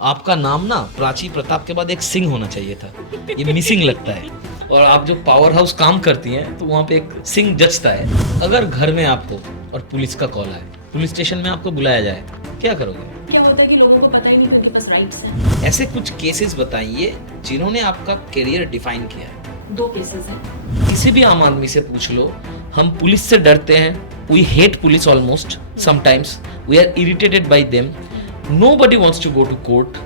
आपका नाम ना प्राची प्रताप के बाद एक सिंह होना चाहिए था, ये मिसिंग लगता है। और आप जो पावर हाउस काम करती हैं तो वहाँ पे एक सिंह जचता है। अगर घर में आपको और पुलिस का कॉल आए, पुलिस स्टेशन में आपको बुलाया जाए, क्या करोगे? क्या होता है कि लोगों को पता ही नहीं कि उनके पास राइट्स हैं। ऐसे कुछ केसेस बताइए जिन्होंने आपका करियर डिफाइन किया है। 2 केसेस हैं। किसी भी आम आदमी से पूछ लो, हम पुलिस से डरते हैं, we hate police almost, sometimes we are irritated by them, nobody wants to go to court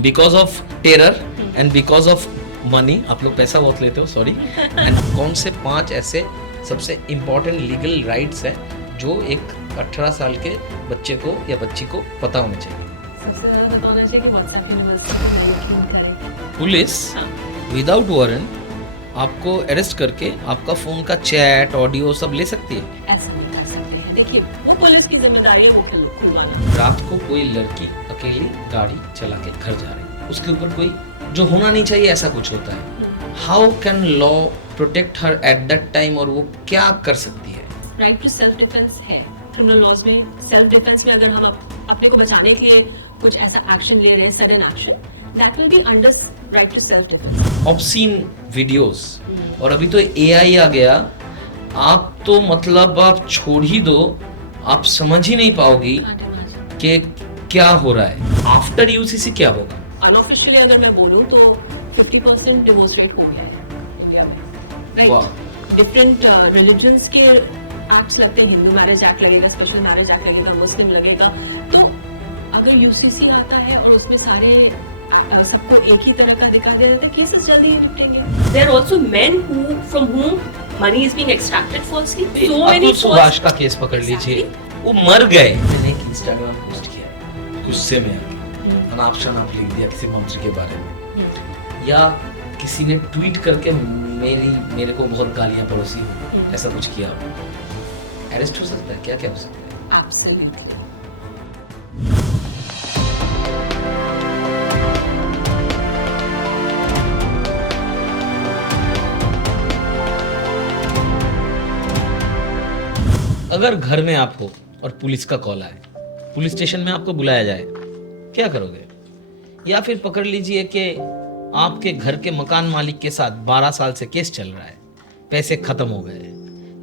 because of terror and because of money. आप लोग पैसा बहुत लेते हो, सॉरी। एंड कौन से 5 ऐसे सबसे इंपॉर्टेंट लीगल राइट्स है जो एक 18 साल के बच्चे को या बच्ची को पता होना चाहिए? सबसे ज्यादा पता होना चाहिए कि व्हाट्सएप यूनिवर्सिटी पे ना यकीन करें। पुलिस विदाउट वारंट आपको अरेस्ट करके आपका फोन का चैट, ऑडियो सब ले सकती है? ऐसा नहीं कर सकते हैं। देखिए, वो पुलिस की जिम्मेदारी है वो खुलवाना। रात को कोई लड़की अकेली गाड़ी चला के घर जा रही है, उसके ऊपर कोई जो होना नहीं चाहिए ऐसा कुछ होता है, how can law protect her at that time, और वो क्या कर सकती है? राइट टू सेल्फ डिफेंस है क्रिमिनल लॉज में। सेल्फ डिफेंस में अगर हम अपने को बचाने के लिए कुछ ऐसा एक्शन ले रहे हैं, sudden action, that will be under right to self defence. Obscene videos, और अभी तो एआई आ गया, आप तो मतलब आप छोड़ ही दो, आप समझ ही नहीं पाओगी कि क्या हो रहा है। आफ्टर यूसीसी क्या होगा? अनऑफिशियली अगर मैं बोलूं तो 50% डिवोर्स रेट हो गया है इंडिया में, राइट। डिफरेंट रिलीजन्स के एक्ट्स लगते हैं, हिंदू मैरिज एक्ट लगेगा, स्पेशल मैरिज एक्ट लगेगा, मुस्लिम लगेगा। तो अगर यूसीसी आता है और उसमें सारे सबको एक ही तरह का दिखा दिया जाता है, केसेस जल्दी ही निपटेंगे। There are also men who from whom money is being extracted falsely. Atul Subhash का केस पकड़ लीजिए, वो मर गए। मैंने एक इंस्टाग्राम पोस्ट किया है गुस्से में आके, अनाप शनाप लिख दिया किसी मंत्री के बारे में, या किसी ने ट्वीट करके मेरे को बहुत गालियां पड़ोसी हो, ऐसा कुछ किया, हो अरेस्ट हो सकता है? क्या क्या हो सकता है? एब्सोल्युटली। अगर घर में आपको और पुलिस का कॉल आए, पुलिस स्टेशन में आपको बुलाया जाए, क्या करोगे? या फिर पकड़ लीजिए कि आपके घर के मकान मालिक के साथ 12 साल से केस चल रहा है, पैसे खत्म हो गए,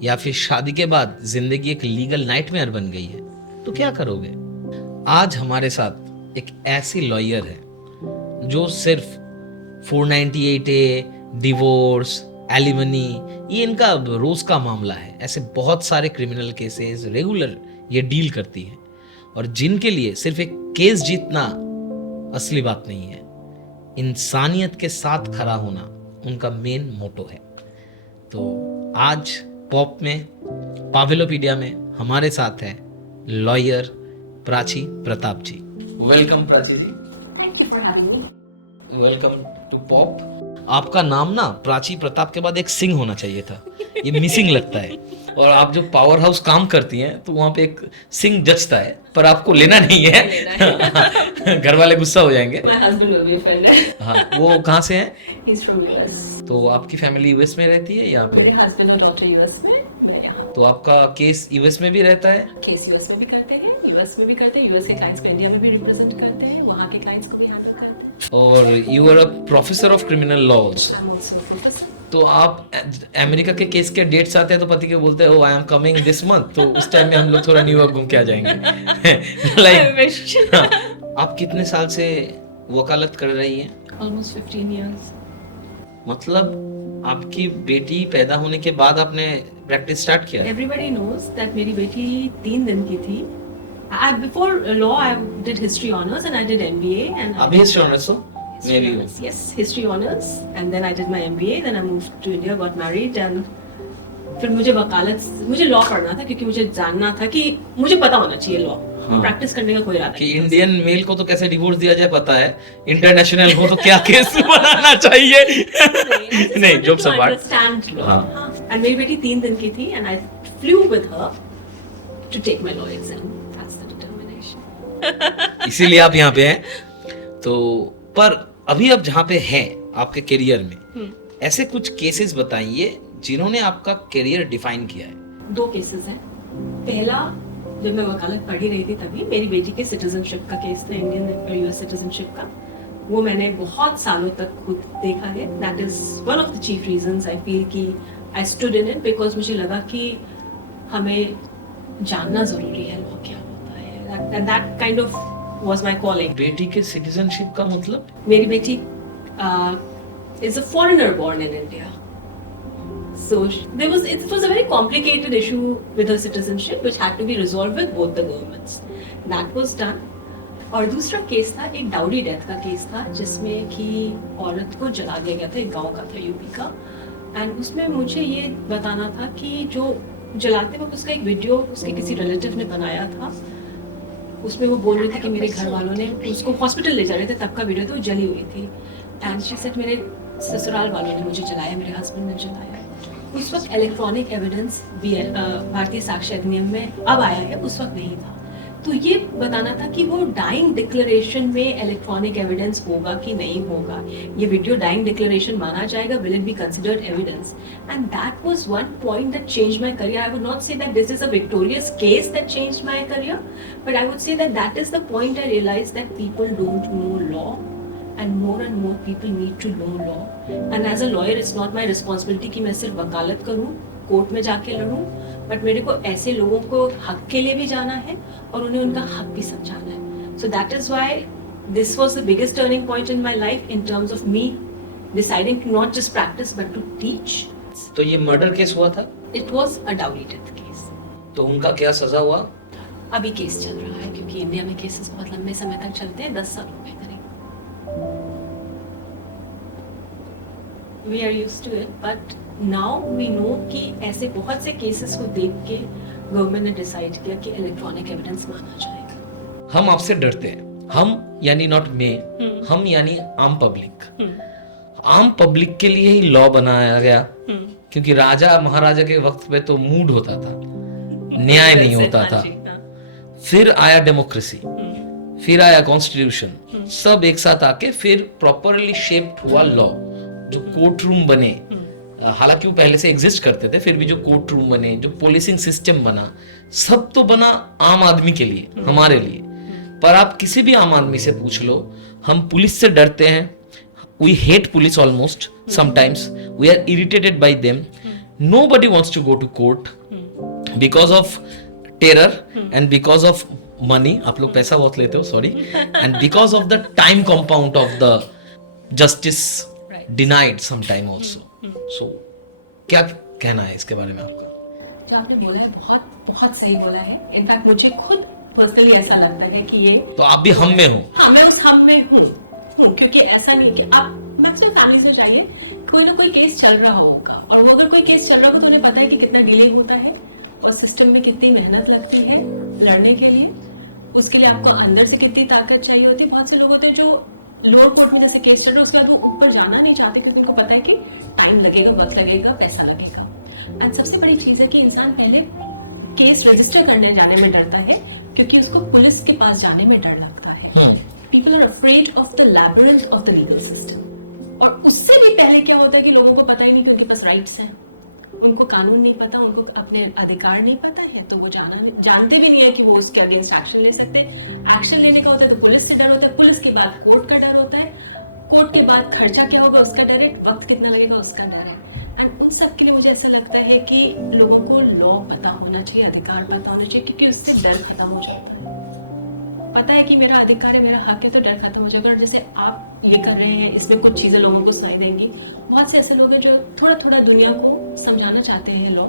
या फिर शादी के बाद जिंदगी एक लीगल नाइटमेयर बन गई है, तो क्या करोगे? आज हमारे साथ एक ऐसी लॉयर है जो सिर्फ 498A, डिवोर्स, एलिमनी, ये इनका रोज का मामला है। ऐसे बहुत सारे क्रिमिनल केसेस रेगुलर ये डील करती है, और जिनके लिए सिर्फ एक केस जीतना असली बात नहीं है, इंसानियत के साथ खड़ा होना उनका मेन मोटो है। तो आज पॉप में, पावेलोपीडिया में हमारे साथ है lawyer Prachi Pratap ji. Welcome Prachi ji. Thank you for having me. Welcome to pop. आपका नाम ना प्राची प्रताप के बाद एक सिंह होना चाहिए था, ये मिसिंग लगता है। और आप जो पावर हाउस काम करती हैं तो वहाँ पे एक सिंह जचता है, पर आपको लेना नहीं है। घर वाले गुस्सा हो जाएंगे। My husband will be offended. हाँ, वो कहाँ से हैं? He is from US. तो आपकी फैमिली यूएस में रहती है यहाँ पे? मेरे हस्बैंड और डॉटर यूएस में, मैं यहाँ। तो आपका केस यूएस में भी रहता है? केस यूएस में भी करते हैं, यूएस में भी करते हैं, यूएस के क्लाइंट्स को इंडिया में भी रिप्रेजेंट करते हैं, वहाँ के क्लाइंट्स को भी हैंडल करते हैं। और you are a professor of criminal law also. I am also a professor. तो आप अमेरिका के केस के डेट्स आते हैं तो पति के बोलते हैं, oh I am coming this month, तो उस टाइम में हम लोग थोड़ा न्यूयॉर्क घूम के आ जाएंगे। लाइक आप कितने साल से वकालत कर रही हैं? Almost 15 years. मतलब आपकी बेटी पैदा होने के बाद आपने प्रैक्टिस स्टार्ट किया? Everybody knows that मेरी बेटी 3 दिन की थी। Before law, I did history honors and I did MBA. And अभी हिस्ट्री ऑनर्स हो? मैं भी हूँ। Yes, history honors, and then I did my MBA. Then I moved to India, got married, and फिर मुझे मुझे लॉ पढ़ना था क्योंकि मुझे जानना था कि मुझे पता होना चाहिए लॉ। हाँ। प्रैक्टिस करने का कोई इरादा कि इंडियन मेल को तो कैसे डिवोर्स दिया जाए पता है, इंटरनेशनल हो तो क्या केस बनाना चाहिए। नहीं, जोक्स अपार्ट। हाँ। एंड मेरी बेटी 3 दिन की थी and I flew with her to take my law exam. That's the determination. इसीलिए आप यहाँ पे हैं। तो पर अभी आप जहाँ पे हैं आपके करियर में, ऐसे कुछ केसेस बताइए जिन्होंने आपका करियर डिफाइन किया है। 2 केसेस हैं। पहला जब मैं वकालत पढ़ ही रही थी तभी मेरी बेटी के सिटीजनशिप का केस था, इंडियन और यूएस सिटीजनशिप का। वो मैंने बहुत सालों तक खुद देखा है। That is one of the chief reasons I feel कि I stood in it, because मुझे लगा कि हमें जानना ज़रूरी है लॉ क्या होता है, and that kind of was my calling. बेटी के सिटीजनशिप का मतलब? मेरी बेटी is a foreigner born in India, so it was a very complicated issue with her citizenship which had to be resolved with both the governments. That was done. और दूसरा case था एक डाउरी डेथ का case था, जिसमें कि औरत को जला दिया गया था, एक गांव का था यूपी का। एंड उसमें मुझे ये बताना था कि जो जलाते वक्त उसका एक वीडियो उसके किसी रिलेटिव ने बनाया था, उसमें वो बोल रही थी कि मेरे घर वालों ने उसको हॉस्पिटल ले जा रहे थे, तब का वीडियो, तो वो जली हुई थी। एंड शी सेड मेरे ससुराल वालों ने मुझे जलाया, मेरे हस्बैंड ने जलाया। उस वक्त इलेक्ट्रॉनिक एविडेंस भारतीय साक्ष्य अधिनियम में अब आया है, उस वक्त नहीं था। तो ये बताना था कि वो डाइंग डिक्लेरेशन में इलेक्ट्रॉनिक एविडेंस होगा कि नहीं होगा, ये वीडियो डाइंग डिक्लेरेशन माना जाएगा, will it be considered evidence? And that was one point that changed my career. I would not say that this is a victorious case that changed my career, but I would say that that is the point I realize that people don't know law and more people need to know law. And as a lawyer it's not my responsibility कि मैं सिर्फ वकालत करूँ, court में जाके लड़ूँ, but मेरे को ऐसे लोगों को हक के लिए भी जाना है और उन्हें उनका हक भी समझाना है। So that is why this was the biggest turning point in my life in terms of me deciding to not just practice but to teach. तो ये मर्डर केस हुआ था? It was a dowry death case. तो उनका क्या सजा हुआ? अभी केस चल रहा है, क्योंकि इंडिया में केसेस बहुत लंबे समय तक चलते हैं, 10 सालों के करीब। We are used to it, but now we know कि ऐसे बहुत से केसेस को देख के गवर्नमेंट ने डिसाइड किया कि इलेक्ट्रॉनिक एविडेंस माना जाएगा। हम आपसे डरते हैं, हम यानी नॉट मे, हम यानी आम पब्लिक। आम पब्लिक के लिए ही लॉ बनाया गया, क्योंकि राजा महाराजा के वक्त पे तो मूड होता था, न्याय नहीं होता था। फिर आया डेमोक्रेसी, फिर आया कॉन्स्टिट्यूशन, सब एक साथ आके फिर प्रॉपरली शेप्ड हुआ लॉ। जो कोर्ट रूम बने, हालांकि वो पहले से एग्जिस्ट करते थे, फिर भी जो कोर्ट रूम बने, जो पोलिसिंग सिस्टम बना, सब तो बना आम आदमी के लिए, हमारे लिए। पर आप किसी भी आम आदमी से पूछ लो, हम पुलिस से डरते हैं, we hate police almost, sometimes we are irritated by them. Nobody wants to go to court because of terror and because of money. आप लोग पैसा बहुत लेते हो, sorry, and because of the time compound of the justice denied some time also. So क्या कहना है इसके बारे में आपका? जो आपने बोला है बहुत बहुत सही बोला है। इनफैक्ट मुझे खुद पर्सनली ऐसा लगता है कि ये, तो आप भी हम में हो। हाँ, मैं उस हम में हूँ, क्योंकि ऐसा नहीं है कि आप मैक्सिमम फैमिली से जाइए, कोई ना कोई केस चल रहा होगा, और वो अगर कोई केस चल रहा होगा तो उन्हें पता है कि कितना डिले होता है और सिस्टम में कितनी मेहनत लगती है लड़ने के लिए। उसके लिए आपको अंदर से कितनी ताकत चाहिए होती है। बहुत से लोग होते हैं जो लोअर कोर्ट में जैसे केस चल रहा है, उसके बाद वो ऊपर जाना नहीं चाहते, क्योंकि उनको पता है कि टाइम लगेगा, वक्त लगेगा, पैसा लगेगा। एंड सबसे बड़ी चीज़ है कि इंसान पहले केस रजिस्टर करने जाने में डरता है, क्योंकि उसको पुलिस के पास जाने में डर लगता है। People are afraid of the labyrinth of the legal system. और उससे भी पहले क्या होता है कि लोगों को पता ही नहीं कि उनके पास राइट्स हैं, उनको कानून नहीं पता, उनको अपने अधिकार नहीं पता है, तो वो जानते भी नहीं है कि वो उसके अगेंस्ट एक्शन ले सकते। एक्शन लेने का होता है तो पुलिस से डर होता है, पुलिस के बाद कोर्ट का डर होता है, कोर्ट के बाद खर्चा क्या होगा उसका डर है, वक्त कितना लगेगा उसका डर है। एंड उन सब के लिए मुझे ऐसा लगता है कि लोगों को लॉ पता होना चाहिए, अधिकार पता होना चाहिए, क्योंकि उससे डर खत्म हो जाता है। पता है कि मेरा अधिकार है, मेरा हक है, तो डर खत्म हो जाएगा। और जैसे आप ये कर रहे हैं, इसमें कुछ चीज़ें लोगों को सुनाई देंगी। बहुत से ऐसे लोग हैं जो थोड़ा थोड़ा दुनिया को समझाना चाहते हैं लॉ,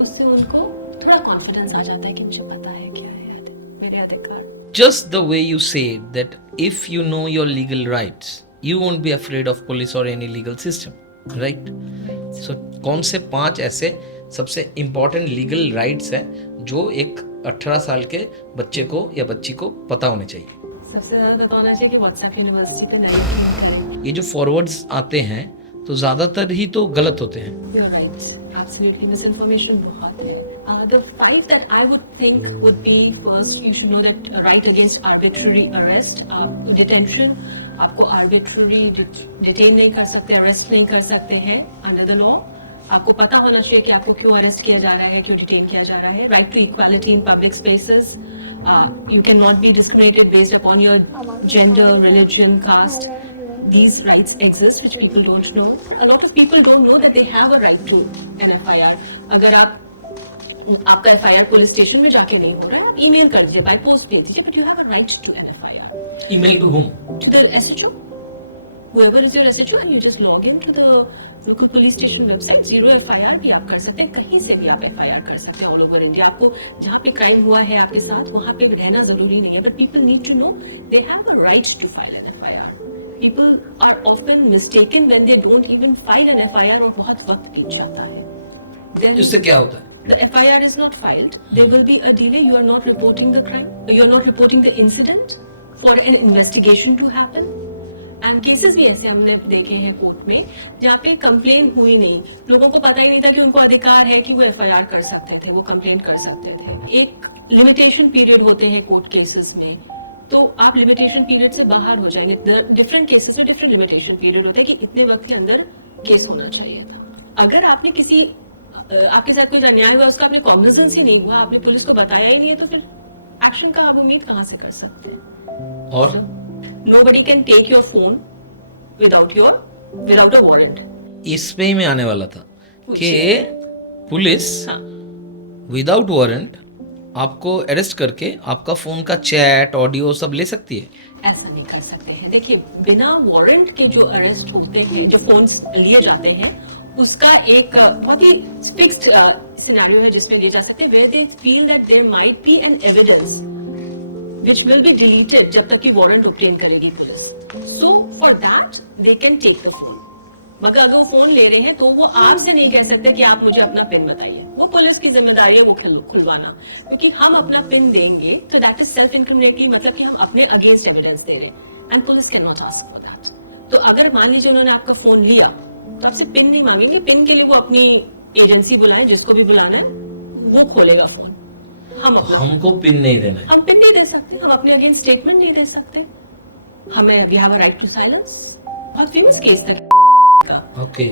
उससे उनको थोड़ा कॉन्फिडेंस आ जाता है कि मुझे पता है क्या है मेरे अधिकार। Just the way you say that if you know your legal rights, you won't be afraid of police or any legal system, right? Right. So कौन से 5 ऐसे सबसे important legal rights है जो एक 18 साल के बच्चे को या बच्ची को पता होनी चाहिए? सबसे ज़्यादा पता होना चाहिए कि व्हाट्सएप यूनिवर्सिटी पे ना यकीन करें। ये जो फॉरवर्ड्स आते हैं तो ज़्यादातर ही तो गलत होते हैं। You're right, absolutely, misinformation बहुत है। The 5 that I would think would be first, you should know that right against arbitrary arrest, detention, आपको arbitrary detain नहीं कर सकते, arrest नहीं कर सकते हैं under the law। आपको पता होना चाहिए कि आपको क्यों अरेस्ट किया जा रहा है, क्यों डिटेन किया जा रहा है. Right to equality in public spaces. You cannot be discriminated based upon your gender, religion, caste. These rights exist, which people don't know. A lot of people don't know that they have a right to an FIR. अगर आपका FIR police station में जाके नहीं हो रहा है, आप email कर दीजिए, बाय पोस्ट भेज दीजिए, but you have a right to an FIR. Email to whom? To the SHO. Whoever is your SHO, and you just log in to the local police station website. 0 FIR भी आप कर सकते हैं, कहीं से भी आप FIR कर सकते हैं ऑल ओवर इंडिया. आपको जहाँ पे क्राइम हुआ है आपके साथ, वहाँ पे रहना जरूरी नहीं है. But people need to know they have a right to file an FIR. People are often mistaken when they don't even file an FIR और बहुत वक्त बीत जाता है. Then इससे क्या होता है? the FIR is not filed. There will be a delay. You are not reporting the crime. You are not reporting the incident for an investigation to happen. And cases भी ऐसे हमने देखे हैं कोर्ट में जहाँ पे कंप्लेन हुई नहीं, लोगों को पता ही नहीं था कि उनको अधिकार है कि वो FIR कर सकते थे, वो कंप्लेन कर सकते थे. एक लिमिटेशन पीरियड होते हैं कोर्ट केसेस में, तो आप लिमिटेशन पीरियड से बाहर हो जाएंगे. डिफरेंट केसेस में डिफरेंट लिमिटेशन पीरियड होता है कि इतने वक्त के अंदर केस होना चाहिए था. अगर आपने आपके साथ कोई अन्याय हुआ, उसका आपने कॉग्निजेंस ही नहीं हुआ, आपने पुलिस को बताया ही नहीं है, तो फिर एक्शन का आप उम्मीद कहाँ से कर सकते हैं? और Nobody can take your phone without a warrant. इस पे ही मैं आने वाला था पूछिए. कि पुलिस हाँ. विदाउट वारंट आपको अरेस्ट करके आपका फोन का चैट, ऑडियो सब ले सकती है? ऐसा नहीं कर सकते हैं. देखिए, बिना वारंट के जो अरेस्ट होते हैं, जो फोन्स लिए जाते हैं, उसका एक बहुत ही फिक्स्ड सिनेरियो है जिसमें लिए जा सकते हैं, where they feel that there might be an evidence which will be deleted जब तक कि वारंट obtain करेगी police. So for that they can take the phone. मगर अगर वो फोन ले रहे हैं तो वो आपसे नहीं कह सकते कि आप मुझे अपना पिन बताइए. वो पुलिस की जिम्मेदारी है वो खुलवाना, क्योंकि हम अपना पिन देंगे तो दैट इज सेल्फ इंक्रिमिनेटरी, मतलब कि हम अपने अगेंस्ट एविडेंस दे रहे हैं, and police can not ask for that. तो अगर मान लीजिए उन्होंने आपका फोन लिया तो आपसे पिन नहीं मांगेंगे. पिन के लिए वो अपनी एजेंसी बुलाएं, जिसको भी बुलाना है, वो खोलेगा फोन. हमको पिन नहीं देना है. हम पिन नहीं दे सकते, हम अपने अगेंस्ट स्टेटमेंट नहीं दे सकते. हमें we have a right to silence. बहुत फेमस केस था का. ओके.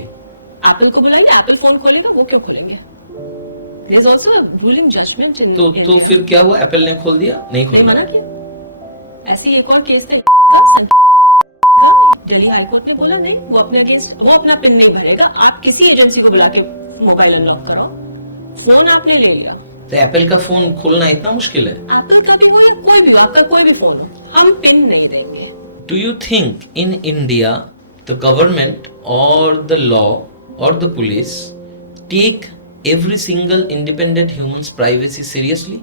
एप्पल को बुलाइए, एप्पल फोन खोलेगा, वो क्यों खोलेंगे? There is also a ruling judgment in India. तो फिर क्या हुआ? एप्पल ने खोल दिया? नहीं मना किया. ऐसे ही एक और केस था का, दिल्ली हाई कोर्ट ने बोला नहीं, वो अपने अगेंस्ट वो अपना पिन नहीं भरेगा. आप किसी एजेंसी को बुला के मोबाइल अनलॉक कराओ. फोन आपने ले लिया. तो एप्पल का फोन खोलना इतना मुश्किल है? एप्पल का भी हो या कोई भी हो, आपका कोई भी फोन हो, हम पिन नहीं देंगे. Do you think in India the government और द लॉ और the police take every single independent human's privacy seriously?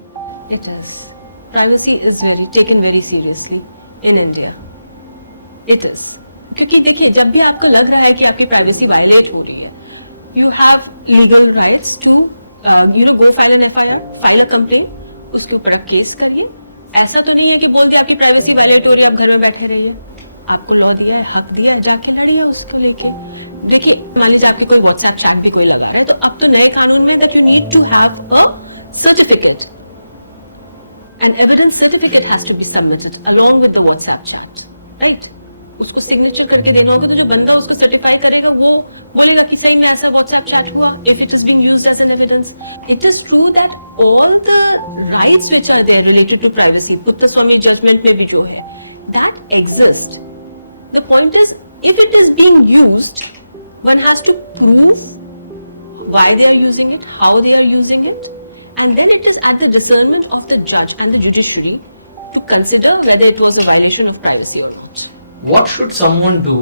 It is. Privacy is taken very seriously in India. It is. क्योंकि देखिए, जब भी आपको लग रहा है कि आपकी प्राइवेसी वायलेट हो रही है, you have legal rights to go file an FIR, file a complaint, उसके ऊपर आप केस करिए. ऐसा तो नहीं है कि बोल दिया आपकी प्राइवेसी वायलेट हो रही है, आप घर में बैठे रहिए. आपको लॉ दिया है, हक दिया है, जाके लड़िए उसको लेके. देखिए, मान लीजिए आपके कोई व्हाट्सएप चैट भी कोई लगा रहा है, तो अब तो नए कानून में that you need to have a certificate, an evidence certificate has to be submitted along with the WhatsApp chat, right? उसको सिग्नेचर करके देना होगा. तो जो बंदा उसको सर्टिफाई करेगा वो बोलेगा कि सही में ऐसा व्हाट्सएप चैट हुआ, if it is being used as an evidence. It is true that all the rights which are there related to privacy, Puttaswamy judgment में भी जो है, that exist. The point is, if it is being used, one has to prove why they are using it, how they are using it, and then it is at the discernment of the judge and the judiciary to consider whether it was a violation of privacy or not. What should someone do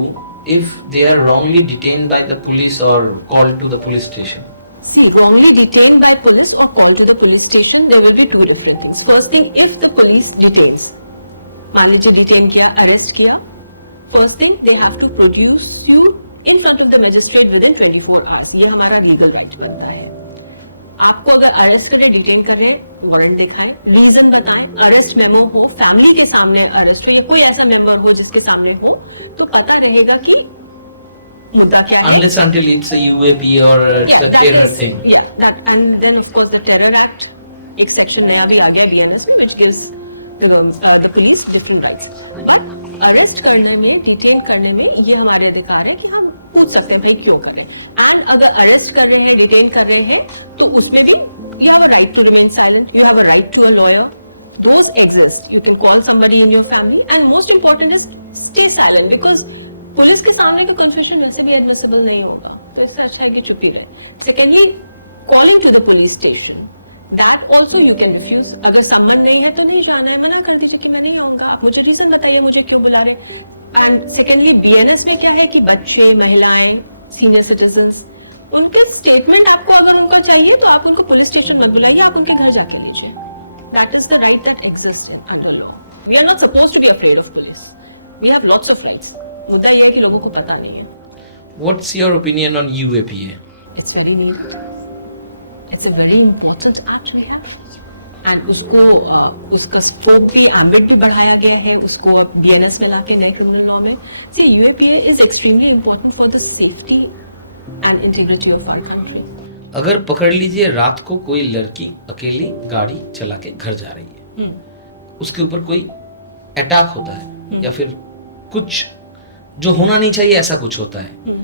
if they are wrongly detained by the police or called to the police station? See, wrongly detained by police or called to the police station, there will be two different things. First thing, if the police detains, मान लीजिए detain किया, arrest किया, first thing they have to produce you in front of the magistrate within 24 hours. ये हमारा legal right बनता है. आपको अगर अरेस्ट कर रहे, डिटेन कर रहे हैं, वारंट दिखाएं, रीजन बताएं, अरेस्ट मेमो हो, फैमिली के सामने अरेस्ट हो या कोई ऐसा मेंबर हो जिसके सामने हो, तो पता रहेगा कि मुद्दा क्या है. Unless until it's a UAP or it's a terror thing. Yeah, that, and then of course the Terror Act, एक सेक्शन नया भी आ गया BNS में, which gives the police different rights. But arrest करने में, डिटेन करने में ये हमारे अधिकार है कि हम पूछ सकते हैं भाई क्यों कर रहे हैं, एंड अगर अरेस्ट कर रहे हैं, डिटेन कर रहे हैं, तो उसमें भी you have a right to remain silent, you have a right to a lawyer, those exist. You can call somebody in your family, and most important is stay silent, because police के सामने का confession वैसे भी admissible नहीं होगा, तो इससे अच्छा है कि चुप ही रहे. Secondly, calling to the police station, that also you can refuse. अगर सम्मन नहीं है तो नहीं जाना है, मना कर दीजिए कि मैं नहीं आऊंगा, आप मुझे रीजन बताइए मुझे क्यों बुला रहे. एंड सेकेंडली, BNS में क्या है कि बच्चे, महिलाएं, सीनियर सिटीजन्स, उनके स्टेटमेंट आपको अगर उनको चाहिए तो आप उनको पुलिस स्टेशन मत बुलाइए, आप उनके घर जाके लीजिए. That is the right that exist in under law. We are not suppose to be afraid of police. We have lots of rights. मुद्दा यह है कि लोगों को पता नहीं है. What's your opinion on UAPA? It's very needed. It's a very important act we have. And उसको उसका स्कोप भी, एम्बिट भी बढ़ाया गया है, उसको अब BNS में लाके नए क्रिमिनल लॉ में. See, UAPA is extremely important for the safety and integrity of our country. अगर पकड़ लीजिए रात को कोई लड़की अकेली गाड़ी चला के घर जा रही है, उसके ऊपर कोई अटैक होता है या फिर कुछ जो होना नहीं चाहिए ऐसा कुछ होता है,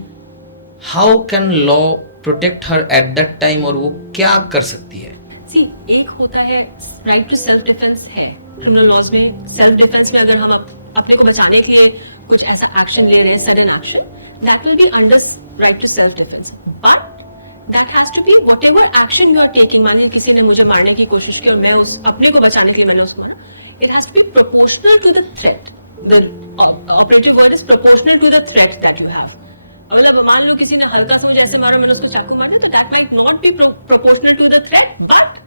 how can law protect her at that time, और वो क्या कर सकती है? सी, एक होता है राइट टू सेल्फ डिफेंस है क्रिमिनल लॉज में. सेल्फ डिफेंस में अगर हम अपने को बचाने के लिए कुछ ऐसा एक्शन ले रहे हैं, sudden action, that will be under right to self defence. But that has to be whatever action you are taking. मान लीजिए किसी ने मुझे मारने की कोशिश की और मैं उस अपने को बचाने के लिए मैंने उसको मारा, it has to be proportional to the threat. The operative word is proportional to the threat that you have. मतलब मान लो किसी ने हल्का सा मुझे ऐसे मारा, मैंने उसको चाकू मार दिया, तो that might not be proportional to the threat, but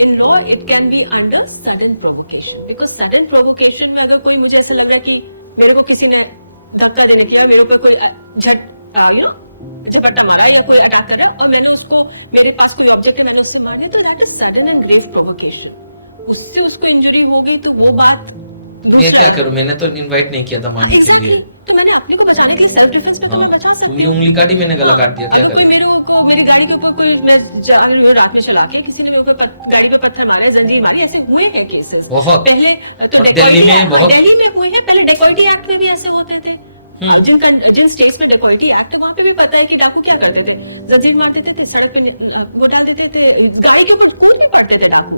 in law it can be under sudden provocation. Because sudden provocation में अगर कोई, मुझे ऐसा लग रहा है कि मेरे को किसी ने धक्का देने किया, मेरे ऊपर कोई झपट्टा मारा या कोई अटैक कर रहा है और मैंने उसको, मेरे पास कोई ऑब्जेक्ट है, मैंने उससे मार दिया, तो that is sudden and grave provocation. उससे उसको इंजरी हो गई तो वो बात दूसरा है. मैंने तो इनवाइट नहीं किया था. एग्जैक्टली. तो मैंने अपने को बचाने के लिए सेल्फ डिफेंस में तो मैं बचा सकती हूँ. उंगली काटी, मैंने गला काट दिया. अगर कोई मेरी गाड़ी के ऊपर कोई, मैं रात में चला के किसी ने मेरे ऊपर गाड़ी पे पत्थर मारा है, जंजीर मारी, ऐसे हुए हैं केसेस पहले. तो डेकॉइटी, दिल्ली में हुए हैं. पहले डेकॉइटी एक्ट में भी ऐसे होते थे. जिन स्टेट्स में डेकॉइटी एक्ट, वहां पे भी पता है कि डाकू क्या करते थे, जंजीर मार देते थे, सड़क पे वो डाल देते थे, गाड़ी के ऊपर कूद भी पड़ते थे डाकू.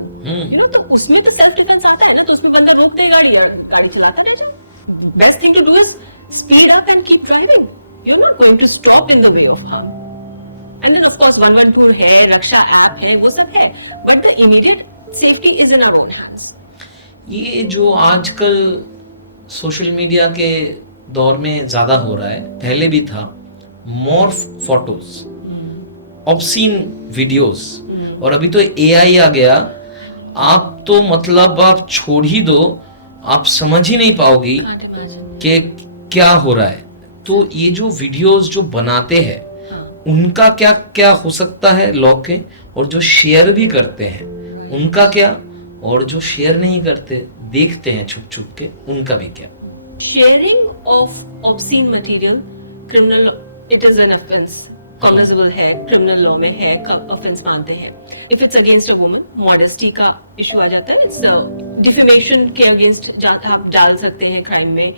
तो उसमें तो सेल्फ डिफेंस आता है ना, तो उसमें बंदा रोक दे गाड़ी और गाड़ी चलाता रह जाए. Best thing to do is speed up and keep driving. You are not going to stop in the way of harm. And then of course 112 है, रक्षा ऐप है, वो सब है, but the immediate safety is in our own hands. ये जो आजकल social media के दौर में ज्यादा हो रहा है, पहले भी था, मॉर्फ फोटोज, ऑब्सीन वीडियोस, और अभी तो AI आ गया. आप तो मतलब आप छोड़ ही दो, आप समझ ही नहीं पाओगी कि क्या हो रहा है. तो ये जो वीडियोस जो बनाते हैं, उनका क्या क्या हो सकता है लॉ के, और जो शेयर भी करते हैं उनका क्या, और जो शेयर नहीं करते, देखते हैं छुप छुप के, उनका भी क्या. Sharing of obscene material, criminal, it is an offense, cognizable है, criminal law में है, offense मानते हैं. If it's against a woman, modesty का issue आ जाता है. It's defamation के against आप डाल सकते हैं crime में,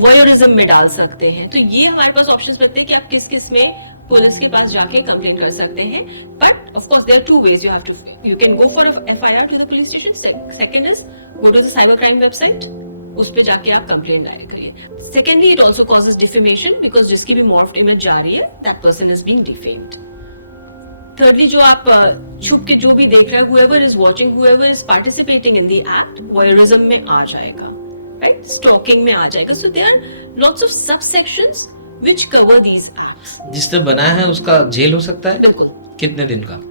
voyeurism में डाल सकते हैं. तो ये हमारे पास options रहते हैं कि आप किस किस में पुलिस के पास जाके कंप्लेन कर सकते हैं. But of course there are two ways you can go for a FIR to the police station. Second is go to the cybercrime website. उस पे जाके आप कंप्लेंट दायर करिए. Secondly, it also causes defamation, because जिसकी भी morphed image जा रही है, that person is being defamed. Thirdly, जो आप छुप के जो भी देख रहे हैं, whoever is watching, whoever is participating in the act, voyeurism में आ जाएगा, right? Stalking में आ जाएगा. So there are lots of subsections which cover these acts. जिसने बनाया है उसका जेल हो सकता है. बिल्कुल. कितने दिन का?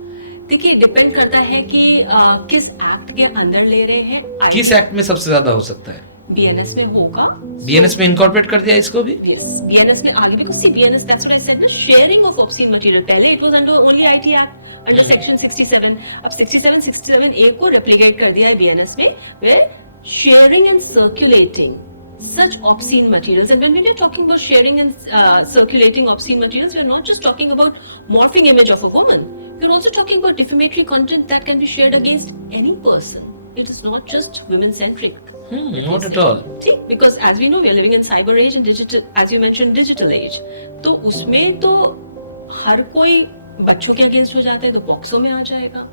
देखिए, डिपेंड करता है कि किस एक्ट के अंदर ले रहे हैं. किस एक्ट में सबसे ज्यादा हो सकता है? BNS में होगा. BNS में इनकॉर्पोरेट कर दिया इसको भी? Yes, BNS में आगे, because see BNS, that's what I said ना, sharing of obscene material. पहले it was under only IT Act under section 67. अब 67A को replicate कर दिया है BNS में, where sharing and circulating such obscene materials. And when we are talking about sharing and circulating obscene materials, we are not just talking about morphing image of a woman. We are also talking about defamatory content that can be shared against any person. It is not just women-centric. that not we at say. all. See, because as we know, we are living in cyber age and digital, as you mentioned, digital age. तो उसमें तो हर कोई बच्चों के against हो जाता है तो पॉक्सो में आ जाएगा.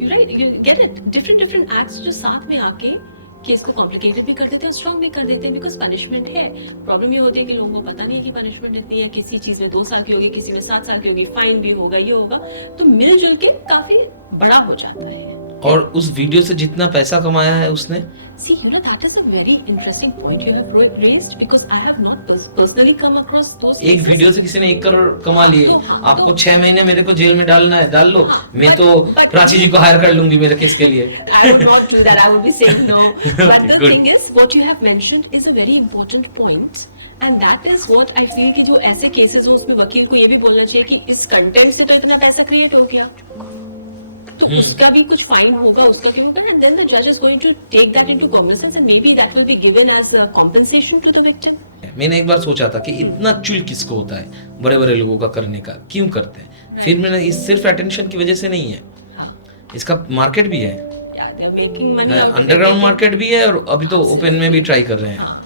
You right, you get it. different acts जो साथ में आके केस को कॉम्प्लिकेटेड भी कर देते हैं और स्ट्रॉन्ग भी कर देते हैं बिकॉज पनिशमेंट है. प्रॉब्लम ये होती है कि लोगों को पता नहीं है कि पनिशमेंट इतनी है. किसी चीज में 2 साल की होगी, किसी में 7 साल की होगी, फाइन भी होगा, ये होगा, तो मिलजुल के काफी बड़ा हो जाता है. और उस वीडियो से जितना पैसा कमाया है उसने, See, that is a very interesting point you have raised because I have not personally come across those एक cases. वीडियो से किसी ने 1 करोड़ कमा लिए. आपको 6 महीने मेरे को जेल में डालना है, डाल लो. मैं तो प्राची जी को हायर कर लूंगी मेरे केस के लिए. I would not do that. I would be saying no. But the thing is, what you have mentioned is a very important point. And that is what I feel कि जो ऐसे cases हो उसमें वकील को ये भी बोलना चाहिए कि इस कंटेंट से तो इतना पैसा क्रिएट हो गया, तो उसका भी कुछ फाइन होगा, उसका क्या होगा, एंड देन द जज is going to take that into cognizance and maybe that will be given as compensation to the victim. मैंने एक बार सोचा था कि इतना चुल किसको होता है बड़े बड़े लोगों का करने का, क्यों करते हैं? फिर मैंने इस सिर्फ अटेंशन की वजह से नहीं है. हाँ, इसका मार्केट भी है. या they are making money out of underground market भी है और अभी तो ओपन में भी ट्राई कर रहे हैं. हाँ,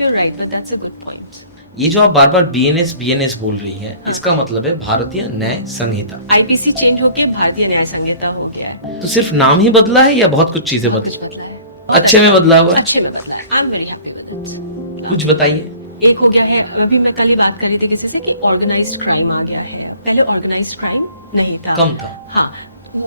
you are right, but that's a good point. ये जो आप बार बार बीएनएस बोल रही है, इसका मतलब है भारतीय न्याय संहिता. आईपीसी चेंज होके भारतीय न्याय संहिता हो गया है. तो सिर्फ नाम ही बदला है या बहुत कुछ चीजें बहुत कुछ बदला है. अच्छे में बदला हुआ है? अच्छे में बदला है. I am very happy with it. कुछ बताइए. एक हो गया है, अभी मैं कल ही बात कर रही थी किसी से कि ऑर्गेनाइज्ड क्राइम आ गया है. पहले ऑर्गेनाइज्ड क्राइम नहीं था, कम था. हाँ,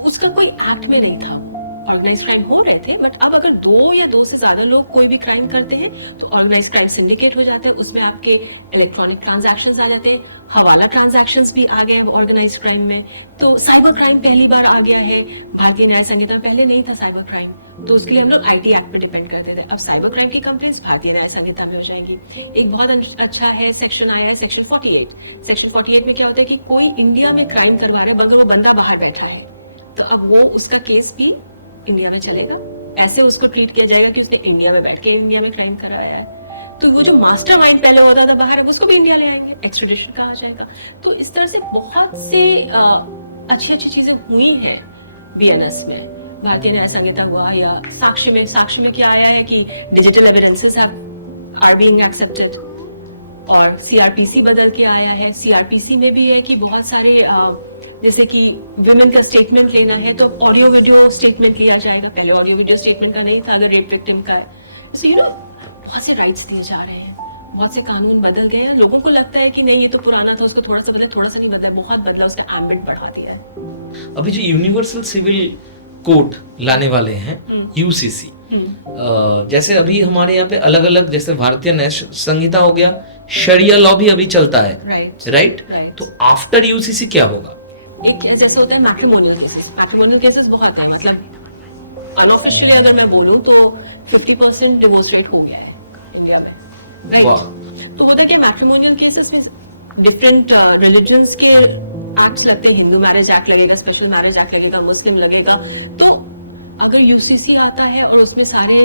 उसका कोई एक्ट में नहीं था. वो ऑर्गेनाइज्ड क्राइम हो रहे थे, बट अब अगर 2 या 2 से ज्यादा लोग कोई भी क्राइम करते हैं तो ऑर्गेनाइज्ड क्राइम सिंडिकेट हो जाता है. उसमें आपके इलेक्ट्रॉनिक ट्रांजैक्शंस आ जाते हैं, हवाला ट्रांजैक्शंस भी आ गए हैं ऑर्गेनाइज्ड क्राइम में. तो साइबर क्राइम पहली बार आ गया है भारतीय न्याय संहिता में. पहले नहीं था साइबर क्राइम, तो उसके लिए हम लोग आईटी एक्ट पे डिपेंड करते थे. अब साइबर क्राइम की कंप्लेंट्स भारतीय न्याय संहिता में हो जाएंगी. एक बहुत अच्छा है सेक्शन आया है, सेक्शन 48. सेक्शन 48 में क्या होता है कि कोई इंडिया में क्राइम करवा रहा है मगर वो बंदा बाहर बैठा है, तो अब वो उसका केस भी इंडिया में चलेगा. ऐसे उसको ट्रीट किया जाएगा कि उसने इंडिया में बैठ के इंडिया में क्राइम कराया है. तो वो जो मास्टरमाइंड पहले होता था बाहर, अब उसको भी इंडिया ले आएंगे, एक्स्ट्रेडिशन का आ जाएगा. तो इस तरह से बहुत से अच्छी अच्छी चीजें हुई हैं बीएनएस में. भारतीय न्याय संहिता हुआ, या साक्ष्य में क्या आया है कि digital evidences are being accepted, और सीआरपीसी बदल के आया है. सीआरपीसी में भी है कि बहुत सारे जैसे कि विमेन का स्टेटमेंट लेना है तो अब ऑडियो वीडियो स्टेटमेंट लिया जाएगा. पहले ऑडियो वीडियो स्टेटमेंट का नहीं था अगर रेप विक्टिम का है. जैसे बहुत से राइट्स दिए जा रहे हैं, बहुत से कानून बदल गए हैं. लोगों को लगता है कि नहीं ये तो पुराना था, उसको थोड़ा सा बदला, थोड़ा सा नहीं बदला, बहुत बदला, उसका एम्बिट बढ़ा दिया है. अभी जो यूनिवर्सल सिविल कोर्ट लाने वाले हैं यूसीसी, जैसे अभी हमारे यहाँ पे अलग अलग, जैसे भारतीय न्याय संहिता हो गया, शरिया लॉ भी अभी चलता है. राइट. तो आफ्टर यूसीसी क्या होगा? एक जैसे होता है मैट्रिमोनियल केसेस बहुत हैं. मतलब अनऑफिशियली अगर मैं बोलूं तो 50% डिवोर्स रेट हो गया है इंडिया में. राइट. तो होता क्या, मैट्रिमोनियल केसेस में डिफरेंट रिलीजन्स के एक्ट्स लगते हैं. हिंदू मैरिज एक्ट लगेगा, स्पेशल मैरिज एक्ट लगेगा, मुस्लिम लगेगा. तो अगर यूसीसी आता है और उसमें सारे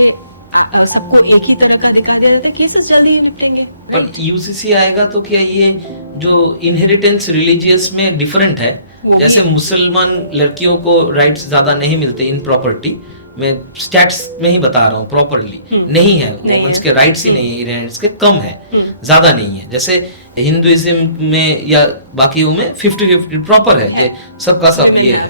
सबको एक ही तरह का अधिकार दिया जाता है, केसेस जल्दी निपटेंगे. राइट. यूसीसी आएगा तो क्या ये जो इनहेरिटेंस रिलीजियस में डिफरेंट है, जैसे मुसलमान लड़कियों को राइट्स ज्यादा नहीं मिलते इन प्रॉपर्टी, मैं स्टैट्स में ही बता रहा हूँ, प्रॉपरली नहीं है, उसके राइट्स ही नहीं है, इसके कम है, ज्यादा नहीं है. जैसे हिंदुइज्म में या बाकियों में 50-50 प्रॉपर है कि सबका सब ये है.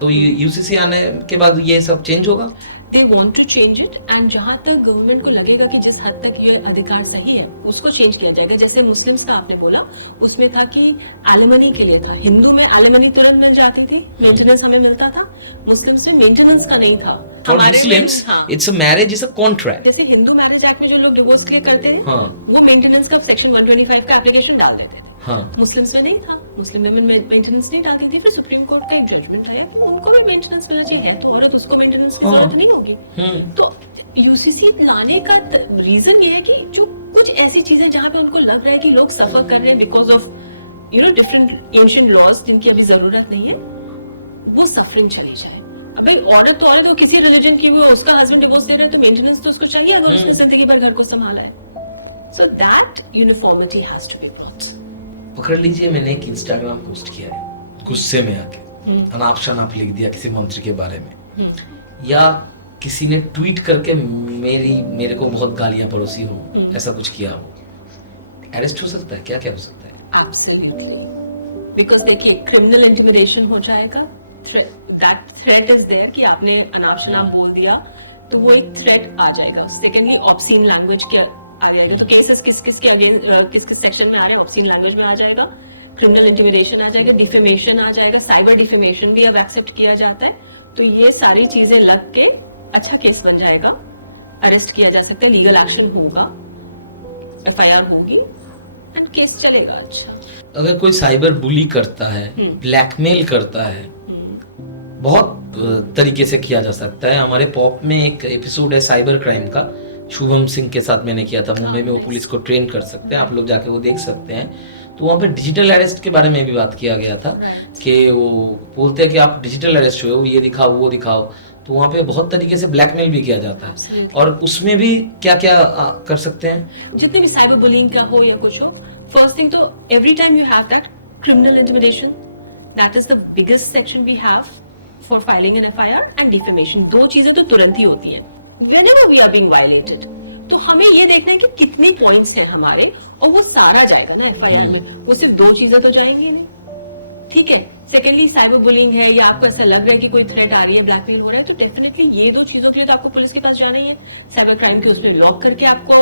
तो यूसीसी आने के बाद ये सब चेंज होगा. They want to change it, and जहां तक गवर्नमेंट को लगेगा कि जिस हद तक ये अधिकार सही है उसको चेंज किया जाएगा. जैसे मुस्लिम्स का आपने बोला, उसमें था कि एलिमनी के लिए था. हिंदू में एलिमनी तुरंत मिल जाती थी, मेंटेनेंस हमें मिलता था. मुस्लिम्स में मेंटेनेंस का नहीं था. हमारे में it's a marriage is a contract. जैसे हिंदू मैरिज एक्ट में जो लोग डिवोर्स के लिए करते हैं, वो मेंटेनेंस का सेक्शन 125 का एप्लीकेशन डाल देते थे. मुस्लिम्स में नहीं था. मुस्लिम वुमेन मेंटेनेंस नहीं डालती थी. फिर सुप्रीम कोर्ट का एक जजमेंट आया कि उनको भी मेंटेनेंस मिलना चाहिए. है तो औरत, उसको मेंटेनेंस की जरूरत नहीं होगी. तो यूसीसी लाने का रीजन ये है कि जो कुछ ऐसी चीजें जहां पे उनको लग रहा है कि लोग सफर कर रहे हैं because of different ancient laws जिनकी अभी जरूरत नहीं है, वो सफरिंग चली जाए. अब भाई औरत तो औरत, वो किसी रिलीजन की हुई, उसका हस्बैंड डिवोर्स दे रहा है तो मेंटेनेंस तो उसको चाहिए अगर उसने जिंदगी भर घर को संभाला है. So that uniformity has to be brought. पकड़ लीजिए, मैंने एक इंस्टाग्राम पोस्ट किया है, गुस्से में आके अनाप शनाप लिख दिया किसी मंत्री के बारे में, या किसी ने ट्वीट करके मेरे को बहुत गालियां पड़ोसी हो, ऐसा कुछ किया हो, अरेस्ट हो सकता है? क्या क्या हो सकता है? एब्सोल्युटली, बिकॉज देखिए क्रिमिनल इंटिमिडेशन हो जाएगा, दैट थ्रेट इज देयर कि आपने अनाप शनाप बोल दिया तो वो एक थ्रेट आ जाएगा। सेकेंडली ऑब्सीन लैंग्वेज के आ जाएगा, तो केसेस किस किस के अगेंस्ट किस किस सेक्शन में आ रहे हैं, ऑब्सीन लैंग्वेज में आ जाएगा, क्रिमिनल इंटिमिडेशन आ जाएगा, डिफेमेशन आ जाएगा, साइबर डिफेमेशन भी अब एक्सेप्ट किया जाता है। तो ये सारी चीजें लग के अच्छा केस बन जाएगा, अरेस्ट किया जा सकता है, लीगल एक्शन होगा, एफआईआर होगी एंड केस चलेगा। अच्छा, अगर कोई साइबर बुली करता है, ब्लैकमेल करता है, बहुत तरीके से किया जा सकता है। हमारे पॉप में एक एपिसोड है साइबर क्राइम का, शुभम सिंह के साथ मैंने किया था मुंबई में। वो पुलिस को ट्रेन कर सकते हैं, आप लोग जाके वो देख सकते हैं। तो वहाँ पे डिजिटल अरेस्ट के बारे में भी बात किया गया था कि वो बोलते हैं कि आप डिजिटल अरेस्ट हुए हो, ये दिखाओ वो दिखाओ। तो वहाँ पे बहुत तरीके से ब्लैकमेल भी किया जाता है। Absolutely. और उसमें भी क्या क्या कर सकते हैं, जितने भी साइबर बुलिंग का हो या कुछ हो, फर्स्ट थिंग तो every time you have that criminal intimidation, that is the biggest section we have for filing an FIR, and defamation. दो चीजें तो तुरंत ही होती हैं whenever we are being violated. तो हमें ये देखना है कि कितने पॉइंट्स हैं हमारे, और वो सारा जाएगा ना एफआईआर में, वो सिर्फ दो चीजें तो जाएंगी नहीं, ठीक है। सेकेंडली साइबर बुलिंग है या आपको ऐसा लग रहा है कि कोई थ्रेट आ रही है, ब्लैकमेल हो रहा है, तो डेफिनेटली ये दो चीजों के लिए तो आपको पुलिस के पास जाना ही है। साइबर क्राइम के उसमें लॉक करके आपको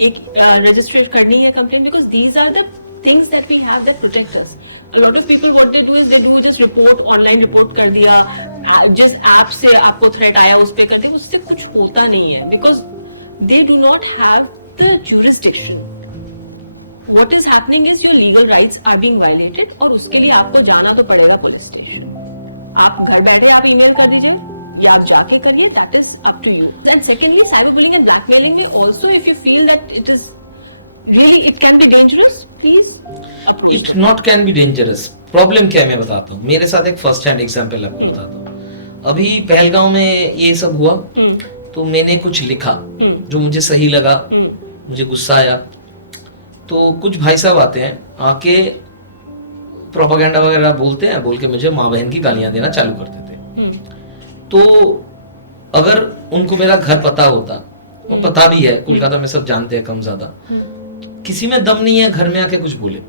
एक रजिस्टर करनी है complaint, because these are the things that we have that protect us. A lot of people what they do is they do just report, online report कर दिया, जिस ऐप से आपको थ्रेट आया उस पे कर दिया, उससे कुछ होता नहीं है, because they do not have the jurisdiction. What is happening is your legal rights are being violated, और उसके लिए आपको जाना तो पड़ेगा पुलिस स्टेशन। आप घर बैठे आप ईमेल कर दीजिए या आप जाके करिए, that is up to you. And secondly, cyberbullying and blackmailing में also if you feel that it is really it can be dangerous, please approach It not can be dangerous. Problem क्या है मैं बताता हूँ। मेरे साथ एक फर्स्ट हैंड एग्जांपल आपको बताता हूँ। अभी पहलगांव में ये सब हुआ, तो मैंने कुछ लिखा जो मुझे सही लगा, मुझे गुस्सा आया। तो कुछ भाई साहब आते हैं, आके प्रोपागेंडा वगैरह बोलते हैं, बोल के मुझे माँ बहन की गालियां देना चालू करते थे। तो अगर उनको मेरा घर पता होता, वो पता भी है, कोलकाता में सब जानते हैं कम ज्यादा, किसी में दम नहीं है घर में आके कुछ बोले,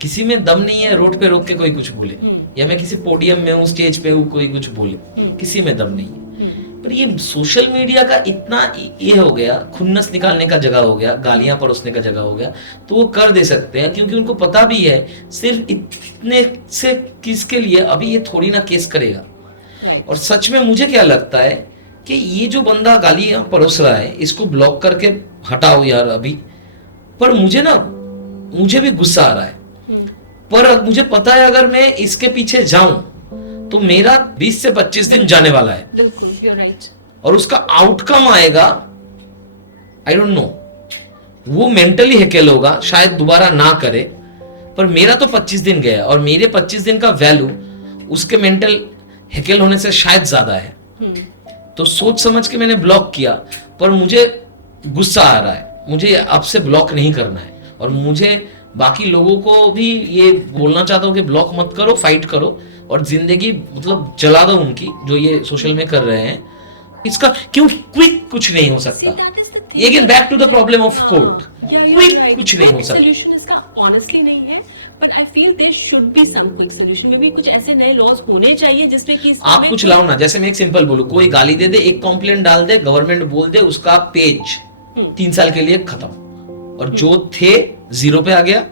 किसी में दम नहीं है रोड पे रोक के कोई कुछ बोले, या मैं किसी पोडियम में हूँ, स्टेज पे हूँ, कोई कुछ बोले, किसी में दम नहीं है। पर ये सोशल मीडिया का इतना ये हो गया, खुन्नस निकालने का जगह हो गया, गालियां परोसने का जगह हो गया, तो वो कर दे सकते हैं, क्योंकि उनको पता भी है सिर्फ इतने से किसके लिए अभी ये थोड़ी ना केस करेगा। right. और सच में मुझे क्या लगता है कि ये जो बंदा गालियां परोस रहा है, इसको ब्लॉक करके हटाओ यार अभी। पर मुझे भी गुस्सा आ रहा है, पर मुझे पता है अगर मैं इसके पीछे जाऊं तो मेरा 20 से 25 दिन जाने वाला है। बिल्कुल, यू आर राइट। और उसका आउटकम आएगा, आई डोंट नो, वो मेंटली हैकेल होगा, शायद दोबारा ना करे, पर मेरा तो 25 दिन गया, और मेरे 25 दिन का वैल्यू उसके मेंटल हैकेल होने से शायद ज्यादा है। तो सोच समझ के मैंने ब्लॉक किया, पर मुझे गुस्सा आ रहा है, मुझे अब से ब्लॉक नहीं करना है। और मुझे बाकी लोगों को भी ये बोलना चाहता हूँ कि ब्लॉक मत करो, फाइट करो, और जिंदगी मतलब जला दो उनकी, जो ये सोशल में कर रहे हैं। इसका क्यों क्विक कुछ नहीं हो सकता। See, that is the thing. ये get back to the problem of court. Yeah, you're Quick right. कुछ नहीं हो Quick सकता। solution इसका honestly नहीं है, but I feel there should be some quick solution. Maybe कुछ ऐसे नए laws होने चाहिए जिसमें कि इसका आप कुछ लाओ ना, जैसे मैं एक सिंपल बोलूं, कोई गाली दे दे, एक कंप्लेंट डाल दे, गवर्नमेंट बोल दे, उसका पेज 3 साल के लिए खत्म, और जो थे 0 पे आ गया।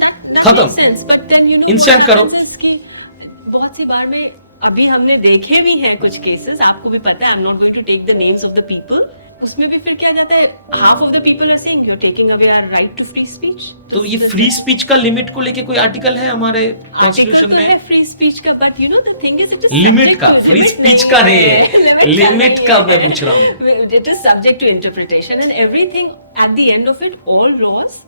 that makes sense, but then you know what happens is कि बहुत सी बार में अभी हमने देखे भी हैं कुछ केसेस, आपको भी पता है, I am not going to take the names of the people, उसमें भी फिर क्या जाता है, half of the people are saying you are taking away our right to free speech. तो ये फ्री स्पीच का लिमिट को लेके कोई आर्टिकल है हमारे? आर्टिकल तो है फ्री स्पीच का, but you know the thing is it is subject to, limit नहीं है, लिमिट का है, it is subject to interpretation, and everything at the end of it, all laws,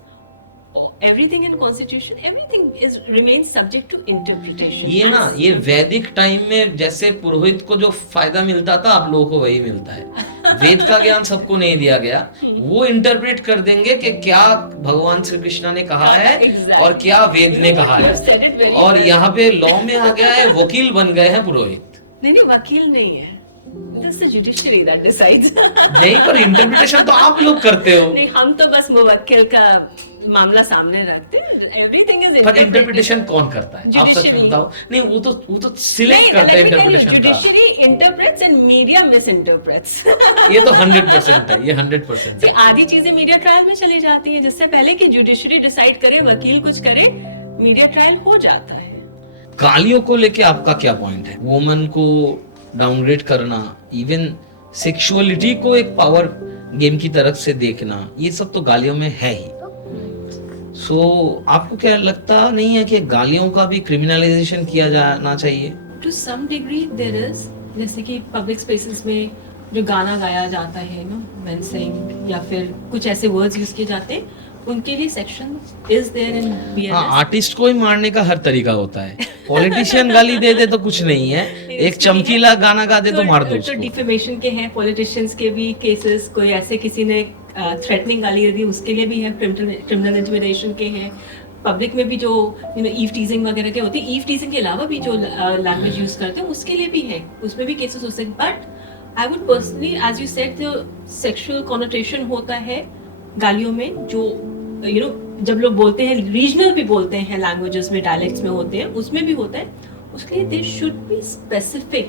everything in constitution, everything is remains subject to interpretation. ये ना, ये वैदिक time में जैसे पुरोहित को जो फायदा मिलता था, आप लोगों को वही मिलता है। वेद का ज्ञान सबको नहीं दिया गया, वो इंटरप्रेट कर देंगे कि क्या भगवान श्री कृष्ण ने कहा है, exactly. और क्या वेद ने कहा है, और यहाँ पे लॉ में आ गया है, वकील बन गए हैं पुरोहित। नहीं, वकील नहीं है, That's the judiciary that decides. नहीं, पर इंटरप्रिटेशन तो आप लोग करते हो। नहीं, हम तो बस मुवक्किल का मामला सामने रखते हैं। Everything is पर इंटरप्रिटेशन कौन करता है? Judiciary. आप सच बताओ। नहीं, वो तो सिलेक्ट नहीं, करते हैं let me tell you, interpretation का। judiciary interprets and media misinterprets. ये तो 100% है, ये 100% See, आधी चीजें मीडिया ट्रायल में चली जाती हैं, जिससे पहले कि जुडिशरी डिसाइड करे, वकील कुछ करे, मीडिया ट्रायल हो जाता है। गालियों को लेके आपका क्या पॉइंट है? वुमन को डाउनग्रेड करना, इवन सेक्सुअलिटी को एक पावर गेम की तरफ से देखना, ये सब तो गालियों में है ही। सो आपको क्या लगता नहीं है कि गालियों का भी क्रिमिनलाइजेशन किया जाना चाहिए? To some degree there is, जैसे कि पब्लिक स्पेसेस में जो गाना गाया जाता है ना, व्हेन सेइंग, या फिर कुछ ऐसे वर्ड्स यूज किए जाते हैं, उनके लिए section is there in BNS. हाँ, आर्टिस्ट को ही मारने का हर तरीका होता है। पॉलिटिशियन गाली दे दे तो कुछ नहीं है, एक चमकीला गाना गा दे तो मार दो तो उसको। डिफेमेशन के हैं, पॉलिटिशियंस के भी केसेस, कोई ऐसे किसी ने थ्रेटनिंग गाली दे दी, उसके लिए भी है, क्रिमिनल इंटिमिडेशन के हैं। पब्लिक में भी जो ईव टीजिंग वगैरह के होती है, ईव टीजिंग के अलावा भी जो लैंग्वेज यूज करते हैं उसके लिए भी है, उसमें भी केसेस हो सकते हैं। But I would personally, as you said, जो सेक्सुअल कॉनोटेशन होता है गालियों में, जो जब लोग बोलते हैं, रीजनल भी बोलते हैं लैंग्वेजेस में, डायलेक्ट्स में होते हैं, उसमें भी होता है, उसके लिए there should be specific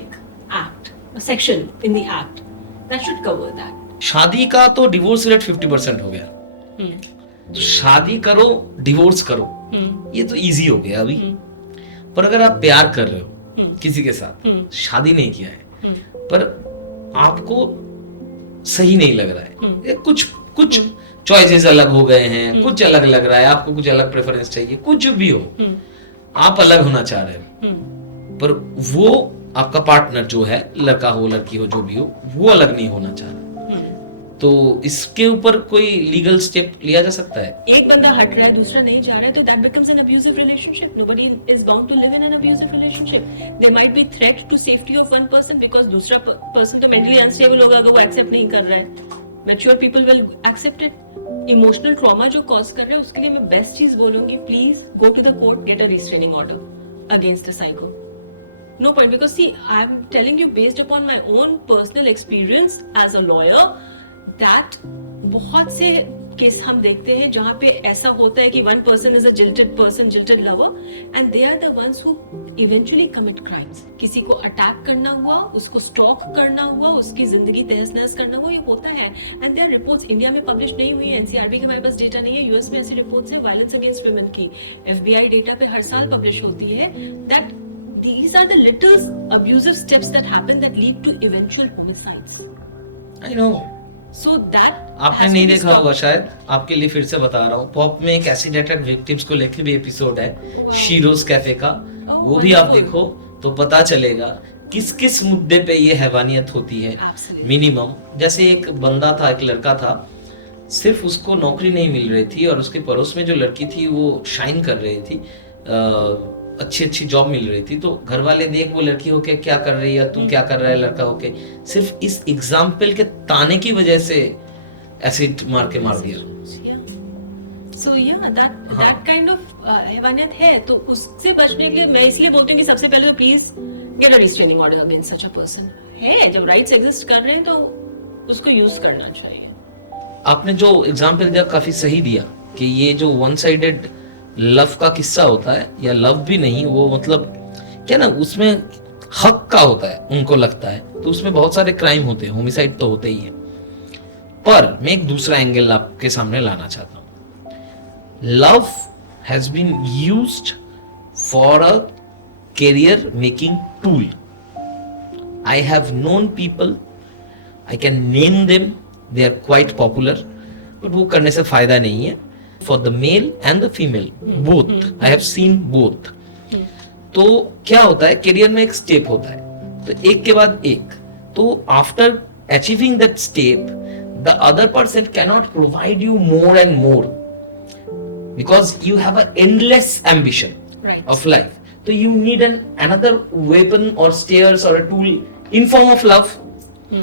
act, section in the act that should cover that. शादी का तो डिवोर्स रेट 50% हो गया। शादी करो, डिवोर्स करो, ये तो इजी हो गया अभी। पर अगर आप प्यार कर रहे हो किसी के साथ, शादी नहीं किया है, पर आपको सही नहीं लग रहा है, ये कुछ चॉइसेस अलग हो गए हैं, कुछ अलग लग रहा है, आपको कुछ अलग प्रेफरेंस चाहिए, कुछ भी हो, आप अलग होना चाह रहे हो, पर वो आपका पार्टनर जो है, लड़का हो लड़की हो जो भी हो, वो अलग नहीं होना चाह रहा, तो इसके ऊपर कोई लीगल स्टेप लिया जा सकता है? एक बंदा हट रहा है, दूसरा नहीं जा रहा है, तो that becomes an abusive relationship. Nobody is bound to live in an abusive relationship. There might be threat to safety of one person, because दूसरा पर्सन तो मेंटली अनस्टेबल होगा अगर वो एक्सेप्ट नहीं कर रहा है। Mature people will accept it. Emotional trauma जो कॉज कर रहा है, उसके लिए मैं बेस्ट चीज बोलूंगी, please go to the court, get a restraining order against the psycho. No point, because see, I'm telling you based upon my own personal experience as a lawyer that बहुत से केस हम देखते हैं जहाँ पे ऐसा होता है कि one person is a jilted person, jilted lover, and they are the ones who eventually commit crimes. किसी को अटैक करना हुआ, उसको स्टॉक करना हुआ, उसकी जिंदगी तहस नहस करना हुआ, ये होता है। एंड देयर रिपोर्ट्स इंडिया में पब्लिश नहीं हुई है, एनसीआरबी के हमारे पास डेटा नहीं है, यूएस में ऐसी रिपोर्ट्स हैं वायलेंस अगेंस्ट वुमेन की, एफबीआई डेटा पे हर साल पब्लिश होती है, that these are the little abusive steps that happen that lead to eventual homicides. I know. So that आपने has नहीं to be देखा होगा stopped. शायद, आपके लिए फिर से बता रहा हूँ। पॉप में एक एसिड अटैक विक्टिम्स को लेकर भी एपिसोड है, Oh, wow. शीरोज कैफे का, Oh, वो भी आप wonderful. देखो तो पता चलेगा किस किस मुद्दे पे ये हैवानियत होती है। Absolutely. मिनिमम, जैसे एक बंदा था, एक लड़का था, सिर्फ उसको नौकरी नहीं मिल रही थी और उसके पड़ोस में जो लड़की थी वो शाइन कर रही थी, अच्छी अच्छी जॉब मिल रही थी, तो घर वाले देख वो लड़की होके क्या कर रही है, तू क्या कर रहा है लड़का होके, सिर्फ इस एग्जाम्पल के ताने की वजह से एसिड मार दिया। Yeah. So yeah, that kind of हैवानियत है, तो उससे बचने के लिए मैं इसलिए बोलती हूँ कि सबसे पहले तो please get a restraining order against such a person. है, जब राइट्स एग्जिस्ट कर रहे हैं तो उसको यूज करना चाहिए। आपने जो एग्जाम्पल दिया काफी सही दिया कि ये जो वन साइडेड लव का किस्सा होता है, या लव भी नहीं, वो मतलब क्या ना, उसमें हक का होता है, उनको लगता है, तो उसमें बहुत सारे क्राइम होते हैं, होमिसाइड तो होते ही है। पर मैं एक दूसरा एंगल आपके सामने लाना चाहता हूं। Love has been used for a career making tool. I have known people, I can name them, they are quite popular, but वो करने से फायदा नहीं है। For the male and the female, both. I have seen both. तो क्या होता है, करियर में एक स्टेप होता है, तो एक के बाद एक, तो after achieving that step the other person cannot provide you more and more because you have an endless ambition Right. of life. So you need another weapon or stairs or a tool in form of love.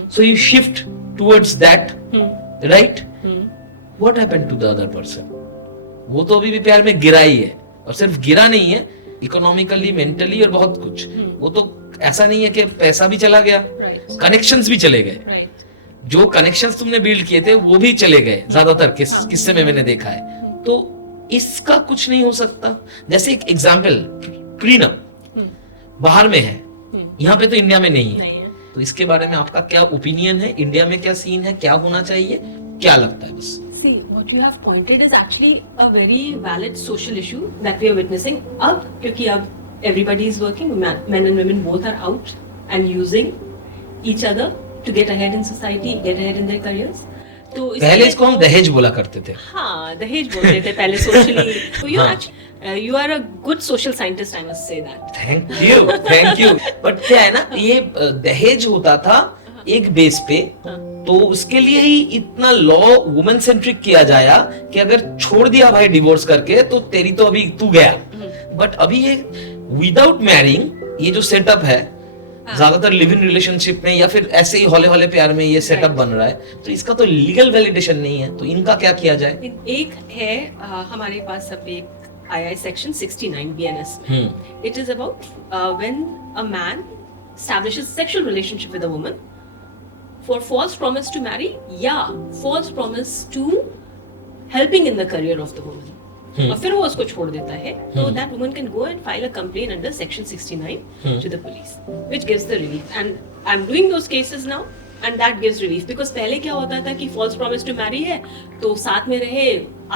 So you shift towards that, right? What happened to the other person? वो तो अभी भी प्यार में गिरा ही है, और सिर्फ गिरा नहीं है, इकोनॉमिकली, मेंटली और बहुत कुछ, वो तो ऐसा नहीं है कि पैसा भी चला गया, राइट कनेक्शंस भी चले गए, राइट जो कनेक्शंस तुमने बिल्ड किए थे वो भी चले गए ज्यादातर हाँ। किस्से में मैंने देखा है। तो इसका कुछ नहीं हो सकता? जैसे एक एग्जाम्पल, प्रीनम बाहर में है, यहाँ पे तो इंडिया में नहीं नहीं है। तो इसके बारे में आपका क्या ओपिनियन है? इंडिया में क्या सीन है, क्या होना चाहिए, क्या लगता है? बस See, what you have pointed is actually a very valid social issue that we are witnessing. अब क्योंकि अब everybody is working, men and women both are out and using each other to get ahead in society, get ahead in their careers. तो पहले इसको हम दहेज बोला करते थे। हाँ, दहेज बोलते थे पहले socially. So you are a good social scientist, I must say that. Thank you. But क्या है ना, ये दहेज होता था एक बेस पे, तो उसके लिए ही इतना लॉ वुमेन सेंट्रिक किया जाया कि अगर छोड़ दिया भाई डिवोर्स करके तो तेरी तो अभी तू गया। बट अभी ये विदाउट मैरिंग ये जो सेटअप है, ज्यादातर लिव इन रिलेशनशिप में या फिर ऐसे ही हौले हौले प्यार में ये सेटअप बन रहा है, तो इसका तो लीगल वैलिडेशन नहीं है, तो इनका क्या किया जाए? एक है हमारे पास अब एक आया है section 69 BNS। It is about when a man establishes sexual relationship with a woman for false promise to marry या false promise to helping in the career of the woman, और फिर वो उसको छोड़ देता है, तो that woman can go and file a complaint under section 69 to the police, which gives the relief. And I'm doing those cases now and that gives relief, because पहले क्या होता था कि false promise to marry है तो साथ में रहे,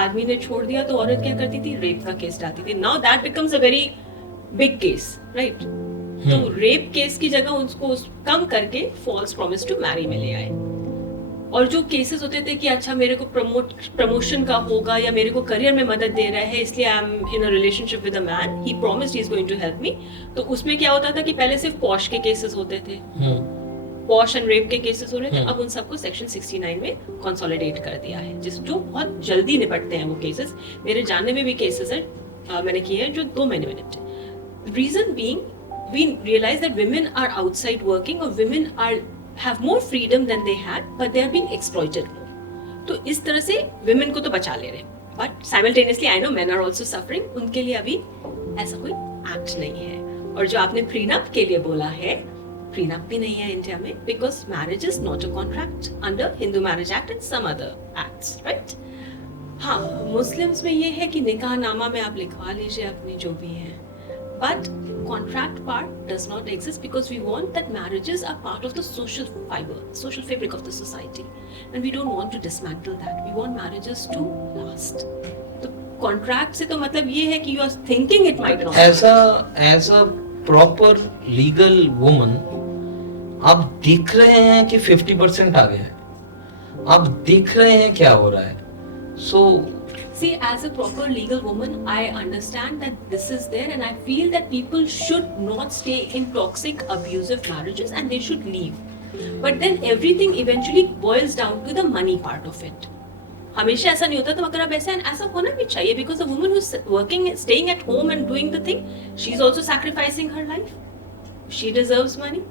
आदमी ने छोड़ दिया तो औरत क्या करती थी, रेप का केस डालती थी। Now that becomes a very big case, right? तो रेप केस की जगह उसको कम करके फॉल्स प्रॉमिस टू मैरी में ले आए। और जो केसेस होते थे कि अच्छा मेरे को प्रमोशन का होगा या मेरे को करियर में मदद दे रहा है इसलिए I am in a relationship with a man, he promised he is going to help me, तो उसमें क्या होता था कि पहले सिर्फ पॉश के केसेस होते थे, पॉश एंड रेप के केसेस हो रहे थे, अब उन सबको सेक्शन 69 में कंसोलिडेट कर दिया है, जो बहुत जल्दी निपटते हैं वो केसेस। मेरे जानने में भी केसेस हैं मैंने किए हैं जो 2 महीने में निपटे। Reason being we realize that women are outside working or women have more freedom than they had, but they are being exploited more. तो इस तरह से women को तो बचा ले रहे हैं, but simultaneously I know men are also suffering. उनके लिए अभी ऐसा कोई एक्ट नहीं है। और जो आपने प्रीनप के लिए बोला है, प्रीनप भी नहीं है इंडिया में, because marriage is not a contract under Hindu Marriage Act and some other acts, right? हाँ, मुस्लिम्स में ये है कि निकाह नामा में आप लिखवा लीजिए अपनी जो भी है, but contract part does not exist because we want that marriages are part of the social fiber, social fabric of the society, and we don't want to dismantle that. We want marriages to last. तो contract से तो मतलब ये है कि you are thinking it might not. As a proper legal woman, आप देख रहे हैं कि 50% आ गया है, आप देख रहे हैं क्या हो रहा है। So see, as a proper legal woman, I understand that this is there, and I feel that people should not stay in toxic, abusive marriages, and they should leave. But then everything eventually boils down to the money part of it. हमेशा ऐसा नहीं होता, तो अगर आप ऐसा होना भी चाहिए, because a woman who's working, staying at home and doing the thing, she's also sacrificing her life. She deserves money.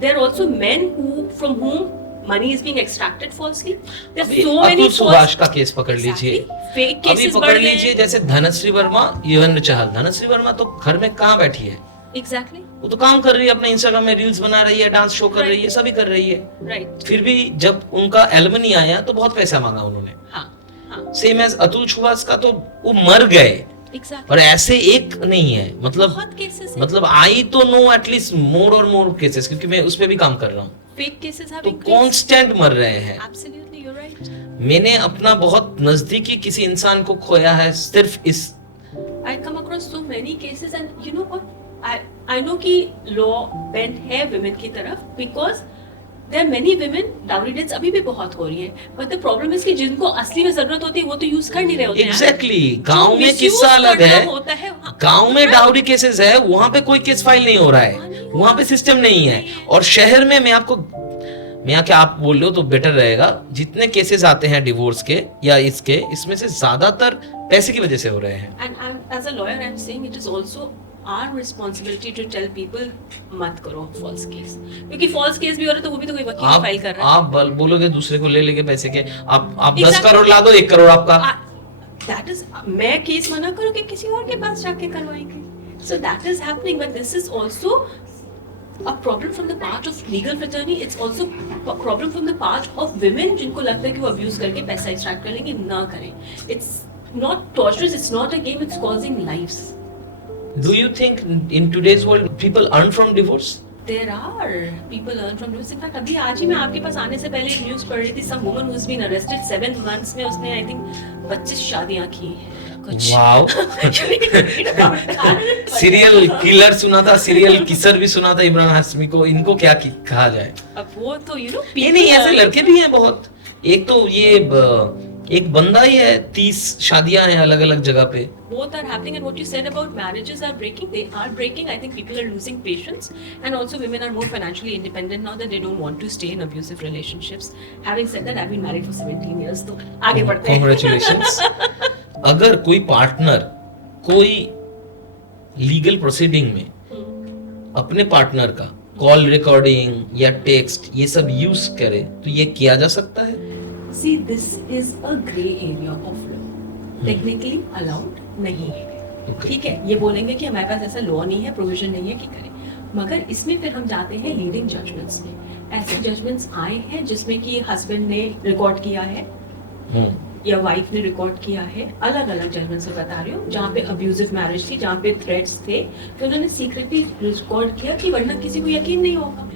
There are also men from whom money is being extracted falsely. There's so many Atul Subhash का case पकड़ लीजिए, अभी पकड़ लीजिए, जैसे धनश्री वर्मा, युवराज चहल। धनश्री वर्मा तो घर में कहाँ बैठी है? Exactly. वो तो काम कर रही है, अपने इंस्टाग्राम में रील्स बना रही है, डांस शो कर रही है, सभी कर रही है। Right. फिर भी जब उनका एलमनी आया तो बहुत पैसा मांगा उन्होंने। सेम एज अतुल सुभाष का, तो वो मर गए। Exactly. और ऐसे एक नहीं है, मतलब आई तो नो एटलीस्ट मोर और मोर केसेस, क्योंकि मैं उस पे भी काम कर रहा हूँ, तो कांस्टेंट मर रहे हैं। Absolutely, you're right. मैंने अपना बहुत नजदीकी किसी इंसान को खोया है सिर्फ इस। I come across so many cases, and you know what? I know कि law bent है women की तरफ, because there are many women dowry deaths अभी भी बहुत हो रही है, but the problem is कि जिनको असली में जरूरत होती है वो तो यूज कर नहीं रहे होते हैं। Exactly. गांव में किस्सा अलग है, गांव में डाउरी केसेस है, वहां पे कोई केस फाइल नहीं हो रहा है, वहां पे सिस्टम नहीं है। और शहर में मैं क्या आप बोल रहे हो तो बेटर रहेगा, जितने केसेस आते हैं डिवोर्स के या इसमें से ज्यादातर पैसे की वजह से हो रहे हैं। And as a lawyer, I'm saying it is also our responsibility to tell people मत करो false case, क्योंकि false case भी हो रहा है तो वो भी तो कोई वकील फाइल कर रहा है। आप बोलोगे दूसरे को ले लेके पैसे के, आप 10 करोड़ ला दो, 1 करोड़ आपका। That is, मैं केस मना करूँ कि किसी और के पास जाके करवाएंगे। So that is happening, but this is also a problem from the part of legal fraternity, it's also a problem from the part of women जिनको लगता है कि वो abuse करके पैसा extract कर लेंगे, ना करें. It's not torturous, it's not a game, it's causing lives. Do you think in today's world people earn from divorce? There are people earn from divorce. In fact, अभी आज ही मैं आपके पास आने से पहले एक न्यूज़ पढ़ रही थी. Some woman who's been arrested 7 months में उसने I think 25 शादियाँ की हैं. वाओ. सीरियल किलर सुना था, सीरियल किसर भी सुना था इमरान हाशमी को. इनको क्या कहा जाए? अब वो तो नहीं ऐसे लड़के भी हैं बहुत. एक तो ये एक बंदा ही है, 30 शादियां हैं अलग अलग जगह पे. Both are happening, and what you said about marriages are breaking, they are breaking. I think people are losing patience, and also women are more financially independent now that they don't want to stay in abusive relationships. Having said that, I've been married for 17 years, तो आगे बढ़ते हैं. Congratulations. अगर कोई partner कोई legal proceeding में अपने partner का कॉल रिकॉर्डिंग या टेक्स्ट ये सब यूज करे तो ये किया जा सकता है? See, this is a grey area of law. Technically allowed नहीं है. Okay. ठीक है, ये बोलेंगे कि हमारे पास ऐसा लॉ नहीं है, प्रोविजन नहीं है कि करें. मगर इसमें फिर हम जाते हैं लीडिंग जजमेंट्स में. ऐसे जजमेंट्स आए हैं जिसमें कि हस्बैंड ने रिकॉर्ड किया है या वाइफ ने रिकॉर्ड किया है. अलग अलग जजमेंट्स में बता रही हूँ, जहाँ पे अब्यूजिव मैरिज थी, जहाँ पे थ्रेट्स थे, तो उन्होंने सीक्रेटली रिकॉर्ड किया कि वरना किसी को यकीन नहीं होगा.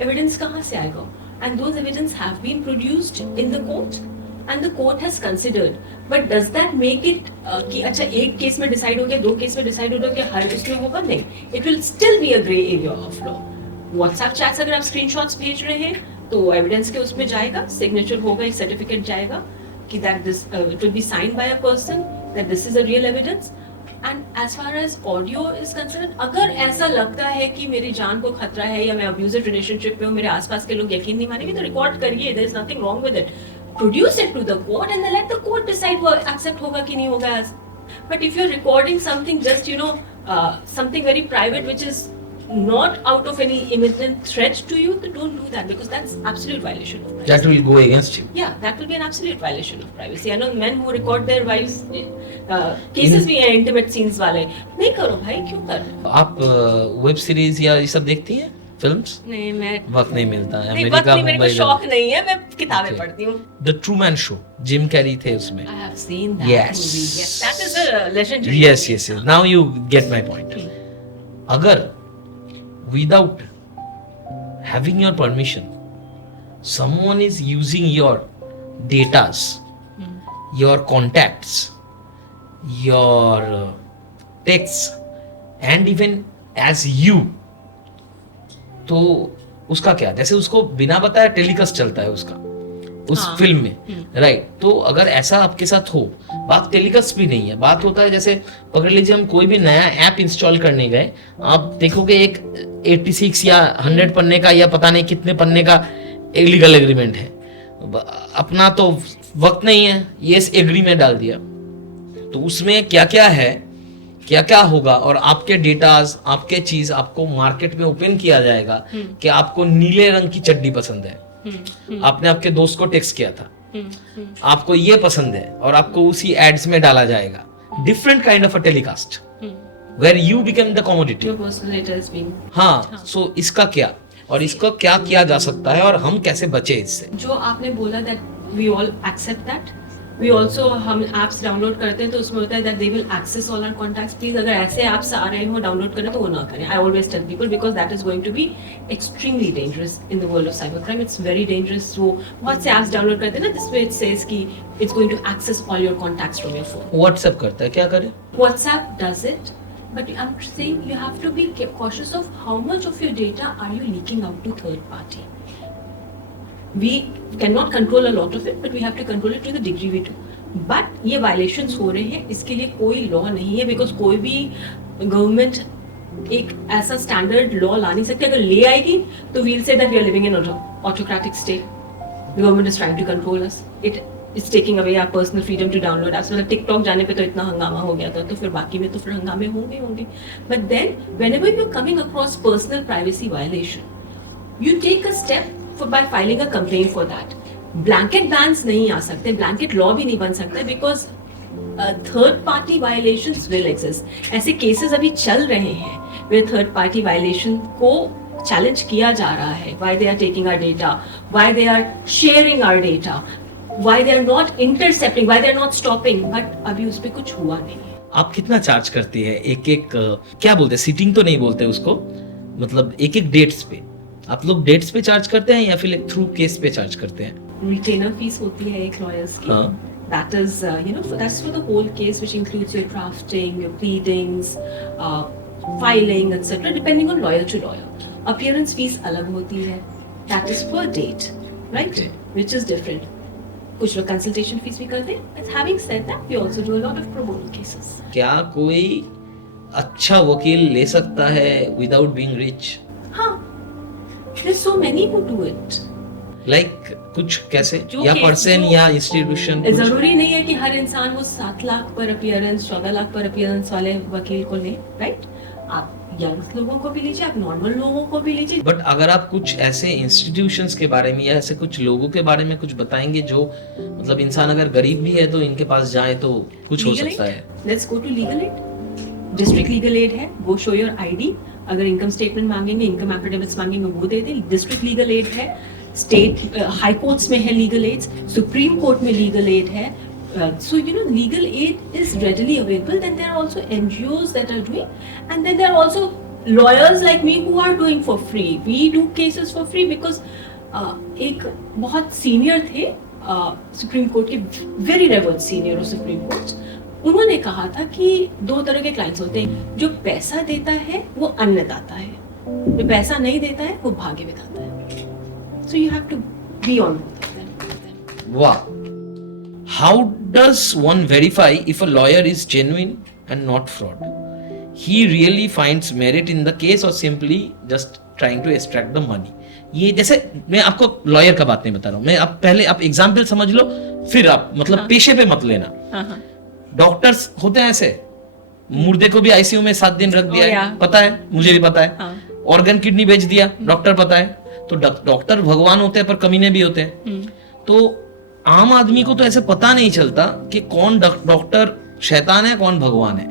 एविडेंस कहाँ से आएगा? And those evidence have been produced in the court and the court has considered. But does that make it कि अच्छा एक केस में डिसाइड हो गया, 2 केस में डिसाइड हो गया कि हर इसमें होगा? नहीं. It will still be a grey area of law. WhatsApp chats अगर आप screenshots भेज रहे हैं तो एविडेंस के उसमें जाएगा, सिग्नेचर होगा, एक सर्टिफिकेट जाएगा कि that this it will be signed by a person that this is a real evidence. And as far as audio is concerned, अगर ऐसा लगता है कि मेरी जान को खतरा है या मैं अब्यूजिव रिलेशनशिप में हूँ, मेरे आसपास के लोग यकीन नहीं मानेंगे, तो रिकॉर्ड करिए. there is nothing wrong with it. Produce it to the court and then let the court decide वो accept होगा कि नहीं होगा. But if you're recording something just something very private which is not out of any imminent threat to you, then don't do that because that's absolute violation of privacy. That will go against you. Yeah, that will be an absolute violation of privacy. I know men who record their wives cases भी हैं intimate scenes वाले. नहीं करो भाई, क्यों करो? आप web series या ये सब देखती हैं, फिल्म्स? नहीं, मैं वक्त नहीं मिलता है. नहीं, अमेरिका, मेरे मुंबई को शौक नहीं है, मैं किताबें Okay. पढ़ती हूँ. The Truman show, Jim Carrey थे उसमें. I have seen that Yes. movie. Yes, that is a legendary. Yes. Now you get my point. अगर without having your permission someone is using your datas, your contacts, your texts and even as you, तो उसका क्या? जैसे उसको बिना बताए telecast चलता है उसका उस फिल्म में, राइट? तो अगर ऐसा आपके साथ हो, बात टेलीकास्ट भी नहीं है, बात होता है जैसे पकड़ लीजिए हम कोई भी नया ऐप इंस्टॉल करने गए, आप देखोगे एक 86 या 100 पन्ने का या पता नहीं कितने पन्ने का लीगल एग्रीमेंट है. अपना तो वक्त नहीं है, यस एग्री में डाल दिया, तो उसमें क्या क्या है, क्या क्या होगा, और आपके डेटाज, आपके चीज आपको मार्केट में ओपन किया जाएगा कि आपको नीले रंग की चड्डी पसंद है, आपने आपके दोस्त को टेक्स्ट किया था, आपको ये पसंद है, और आपको उसी एड्स में डाला जाएगा. Different kind of a telecast where you become the commodity. Your personal data is being. हाँ, सो इसका क्या और इसका क्या किया जा सकता है और हम कैसे बचे इससे? जो आपने बोला that we all accept that. We also हम apps डाउनलोड करते हैं तो उसमें होता है that they will access all our contacts. Please अगर ऐसे apps आ रहे हो डाउनलोड करें तो वो ना करें. I always tell people because that is going to be extremely dangerous in the world of cybercrime. It's very dangerous. वो बहुत से apps डाउनलोड करते हैं ना, जिसमें it says कि it's going to access all your contacts from your phone. WhatsApp करता है, क्या करे? WhatsApp does it, but I'm saying you have to be cautious of how much of your data are you leaking out to third party. We cannot control a lot of it, but we have to control it to the degree we do. But ये violations हो रहे हैं, इसके लिए कोई law नहीं है, because कोई भी government एक ऐसा standard law ला नहीं सकती. अगर ले आएगी तो we'll say that we are living in an autocratic state. Government is trying to control us. It's taking away our personal freedom to download apps. मतलब TikTok जाने पे तो इतना हंगामा हो गया था, तो फिर बाकी में तो फिर हंगामे होंगे. But then whenever you're coming across personal privacy violation, you take a step by filing a complaint for that. Blanket bans नहीं आ सकते, blanket law भी नहीं बन सकते, because third party violations will exist. ऐसे cases अभी चल रहे हैं where third party violation को challenge किया जा रहा है, why they are taking our data, why they are sharing our data, why they are not intercepting, why they are not stopping, but अभी उस पे कुछ हुआ नहीं है। आप कितना चार्ज करती हैं एक एक क्या बोलते हैं, सीटिंग तो नहीं बोलते उसको, मतलब एक एक डेट्स पे आप लोग डेट्स पे चार्ज करते हैं या फिर एक थ्रू केस पे चार्ज करते हैं? रिटेनर फीस होती है एक लॉयर्स की, हाँ। that is that's for the whole case, which includes your drafting, your pleadings, filing, etc. depending on lawyer to lawyer. Appearance fees अलग होती है, that is per date, right? Okay. Which is different. कुछ लोग consultation fees भी करते हैं, and having said that we also do a lot of pro bono cases. क्या कोई अच्छा वकील ले सकता है विदाउट बीइंग रिच? हाँ, there's so many who do it. Like कुछ कैसे, जो या case पर्सन जो- या इंस्टीट्यूशन कुछ? जरूरी नहीं है कि हर इंसान वो 7 लाख पर अपीयरेंस, 14 लाख पर अपीयरेंस वाले वकील को ले, राइट? आप यंग लोगों को भी लीजिए, आप नॉर्मल लोगों को भी लीजिए। बट अगर आप कुछ ऐसे इंस्टीट्यूशंस के बारे में या ऐसे कुछ लोगों के बारे में कुछ बताएंगे जो मतलब इंसान अगर गरीब भी है तो इनके पास जाए तो कुछ हो सकता है। Let's go to legal aid. District legal aid है, गो शो योर आईडी। अगर इनकम स्टेटमेंट मांगेंगे, इनकम एफिडेविट्स मांगेंगे, वो दे दें। डिस्ट्रिक्ट लीगल एड है, स्टेट हाई कोर्ट्स में है लीगल एड, सुप्रीम कोर्ट में लीगल एड है। So legal aid is readily available. Then there are also NGOs that are doing, and then there are also lawyers like me who are doing for free. We do cases for free because एक बहुत senior थे supreme court के, very reward senior of supreme court, उन्होंने कहा था कि 2 तरह के क्लाइंट्स होते हैं, जो पैसा देता है वो अन्नदाता है, जो पैसा नहीं देता है वो भाग्य विधाता है। So you have to be on both of them. वाह! How does one verify if a lawyer is genuine and not fraud? He really finds merit in the case or simply just trying to extract the money? ये जैसे मैं आपको lawyer का बात नहीं बता रहा हूँ, मैं आप पहले आप एग्जाम्पल समझ लो, फिर आप मतलब पेशे पे मत लेना। डॉक्टर्स होते हैं ऐसे, मुर्दे को भी आईसीयू में 7 दिन रख दिया है, पता है, मुझे भी पता है। ऑर्गन किडनी बेच दिया, डॉक्टर पता है। तो डॉक्टर भगवान होते हैं पर कमीने भी होते हैं। तो आम आदमी को तो ऐसे पता नहीं चलता कि कौन डॉक्टर शैतान है, कौन भगवान है।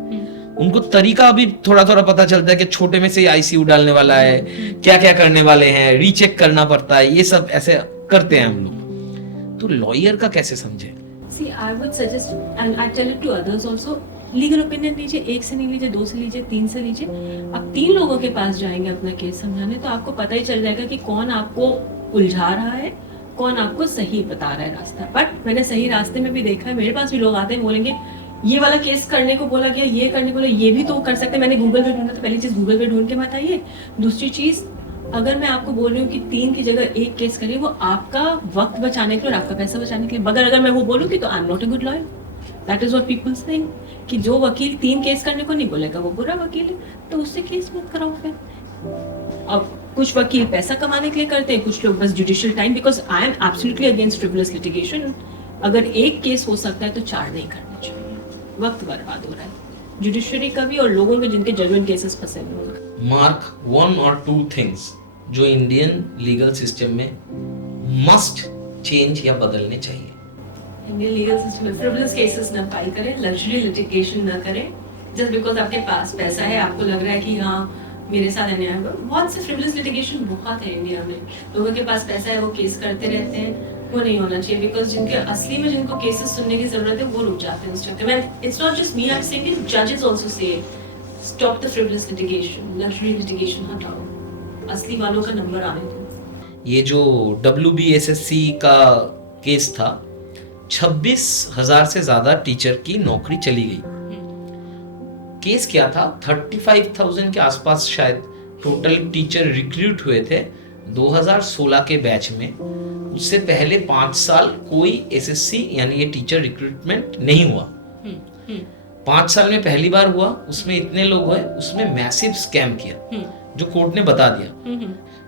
उनको तरीका भी थोड़ा थोड़ा पता चलता है कि छोटे में से आईसीयू डालने वाला है, क्या क्या करने वाले हैं, रीचेक करना पड़ता है, ये सब ऐसे करते हैं हम लोग। तो लॉयर का कैसे समझे? See, I would suggest, and I tell it to others also, legal opinion लीजिए, 1 से नहीं लीजिए, 2 से लीजिए, 3 से लीजिए। आप 3 लोगों के पास जाएंगे अपना केस समझाने, तो आपको पता ही चल जाएगा कि कौन आपको उलझा रहा है, कौन आपको सही बता रहा है रास्ता। बट मैंने सही रास्ते में भी देखा है, मेरे पास भी लोग आते हैं, बोलेंगे ये वाला केस करने को बोला गया, ये करने को बोला, ये भी तो कर सकते हैं, मैंने गूगल पे ढूंढा। तो पहली चीज गूगल पे ढूंढ के बताइए। दूसरी चीज, अगर मैं आपको बोल रही हूँ कि 3 की जगह 1 केस करिए, वो आपका वक्त बचाने के लिए और आपका पैसा बचाने के लिए। मगर अगर मैं वो बोलूँगी तो आई am not a good lawyer. That is what people से, कि जो वकील 3 केस करने को नहीं बोलेगा वो बुरा वकील है, तो उससे केस मत कराओ फिर। अब कुछ वकील पैसा कमाने के लिए करते हैं, कुछ लोग बस judicial time, because I am absolutely against frivolous litigation. अगर 1 केस हो सकता है तो 4 नहीं करने चाहिए, वक्त बर्बाद हो रहा है जुडिशरी का भी और लोगों के जिनके जेन्युइन केसेस फंसे हुए हैं। मार्क 1 or 2 थिंग्स जो इंडियन लीगल सिस्टम में मस्ट चेंज या बदलने चाहिए। इंडियन लीगल सिस्टम में फ्रिवलेस केसेस ना फाइल करें, लग्जरी लिटिगेशन ना करें। जस्ट बिकॉज आपके पास पैसा है, आपको लग रहा है कि हाँ मेरे साथ अन्याय हुआ। बहुत से फ्रिवलेस लिटिगेशन बहुत है इंडिया में, लोगों के पास पैसा है, वो केस करते रहते हैं। वो नहीं होना चाहिए, बिकॉज जिनके असली में जिनको केसेस सुनने की जरूरत है वो रुक जाते हैं उस चक्कर में। It's not just me, I am saying it, जजेस also say stop the frivolous litigation, luxury litigation हटाओ, असली वालों का नंबर आने दो। ये जो WBSSC का केस था, 26,000 से ज्यादा टीचर की नौकरी चली गई। केस क्या था, 35,000 के आसपास शायद टोटल टीचर रिक्रूट हुए थे 2016 के बैच में। उससे पहले 5 साल कोई SSC यानी ये टीचर रिक्रूटमेंट नहीं हुआ। 5 साल में पहली बार हुआ, उसमें इतने लोग हुए, उसमें मैसिव स्कैम किया जो कोर्ट ने बता दिया।